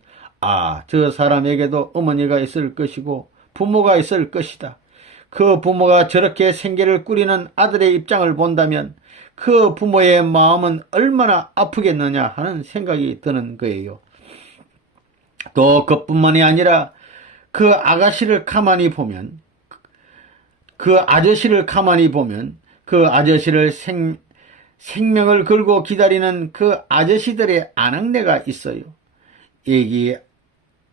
저 사람에게도 어머니가 있을 것이고 부모가 있을 것이다. 그 부모가 저렇게 생계를 꾸리는 아들의 입장을 본다면 그 부모의 마음은 얼마나 아프겠느냐 하는 생각이 드는 거예요. 또 그뿐만이 아니라 그 아가씨를 가만히 보면, 그 아저씨를 가만히 보면 그 아저씨를 생명을 걸고 기다리는 그 아저씨들의 아낙네가 있어요. 애기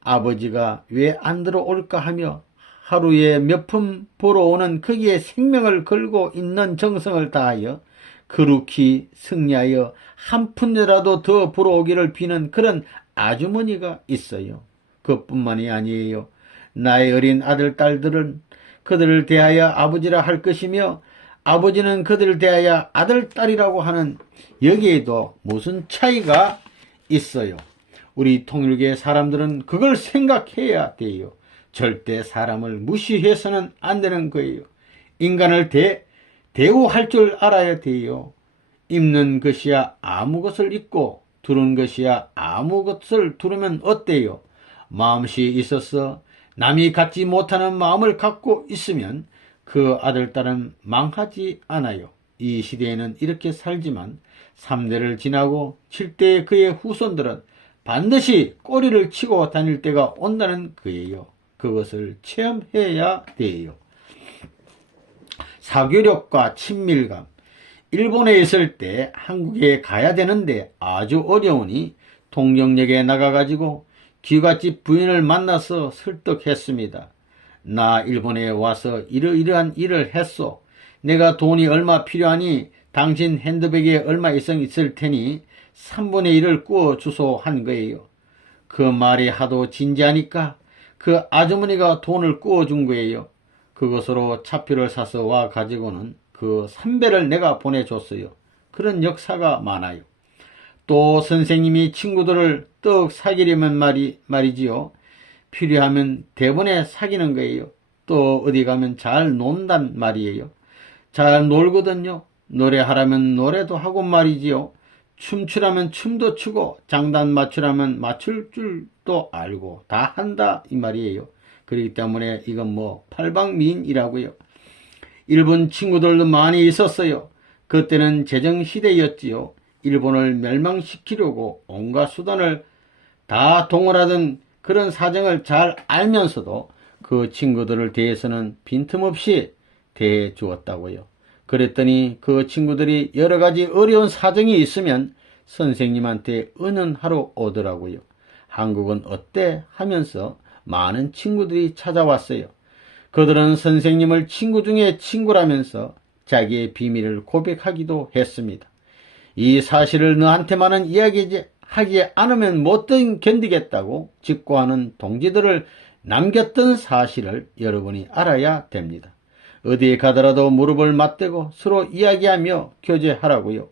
아버지가 왜 안 들어올까 하며 하루에 몇 푼 벌어오는 거기에 생명을 걸고 있는 정성을 다하여 거룩히 승리하여 한 푼이라도 더 벌어오기를 비는 그런 아주머니가 있어요. 그뿐만이 아니에요. 나의 어린 아들, 딸들은 그들을 대하여 아버지라 할 것이며 아버지는 그들을 대하여 아들, 딸이라고 하는, 여기에도 무슨 차이가 있어요. 우리 통일교의 사람들은 그걸 생각해야 돼요. 절대 사람을 무시해서는 안 되는 거예요. 인간을 대우할 줄 알아야 돼요. 입는 것이야 아무 것을 입고 두른 것이야 아무 것을 두르면 어때요? 마음씨 있어서 남이 갖지 못하는 마음을 갖고 있으면 그 아들, 딸은 망하지 않아요. 이 시대에는 이렇게 살지만 3대를 지나고 7대의 그의 후손들은 반드시 꼬리를 치고 다닐 때가 온다는 거예요. 그것을 체험해야 돼요. 사교력과 친밀감. 일본에 있을 때 한국에 가야 되는데 아주 어려우니 동경역에 나가가지고 귀갓집 부인을 만나서 설득했습니다. 나 일본에 와서 이러이러한 일을 했소. 내가 돈이 얼마 필요하니 당신 핸드백에 얼마 이상 있을 테니 3분의 1을 구워주소 한 거예요. 그 말이 하도 진지하니까 그 아주머니가 돈을 구워준 거예요. 그것으로 차표를 사서 와 가지고는 그 3배를 내가 보내줬어요. 그런 역사가 많아요. 또 선생님이 친구들을 떡 사귀려면 말이지요. 필요하면 대본에 사귀는 거예요. 또 어디 가면 잘 논단 말이에요. 잘 놀거든요. 노래하라면 노래도 하고 말이지요. 춤추라면 춤도 추고 장단 맞추라면 맞출 줄도 알고 다 한다 이 말이에요. 그렇기 때문에 이건 팔방미인이라고요. 일본 친구들도 많이 있었어요. 그때는 제정시대였지요. 일본을 멸망시키려고 온갖 수단을 다 동원하던 그런 사정을 잘 알면서도 그 친구들을 대해서는 빈틈없이 대해 주었다고요. 그랬더니 그 친구들이 여러 가지 어려운 사정이 있으면 선생님한테 은은하러 오더라고요. 한국은 어때? 하면서 많은 친구들이 찾아왔어요. 그들은 선생님을 친구 중에 친구라면서 자기의 비밀을 고백하기도 했습니다. 이 사실을 너한테만은 이야기하지 않으면 못 견디겠다고 직고하는 동지들을 남겼던 사실을 여러분이 알아야 됩니다. 어디에 가더라도 무릎을 맞대고 서로 이야기하며 교제하라고요.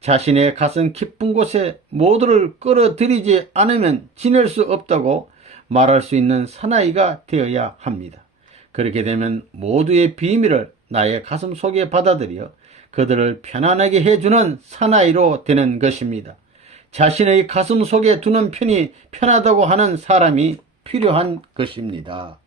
자신의 가슴 깊은 곳에 모두를 끌어들이지 않으면 지낼 수 없다고 말할 수 있는 사나이가 되어야 합니다. 그렇게 되면 모두의 비밀을 나의 가슴 속에 받아들여 그들을 편안하게 해주는 사나이로 되는 것입니다. 자신의 가슴 속에 두는 편이 편하다고 하는 사람이 필요한 것입니다.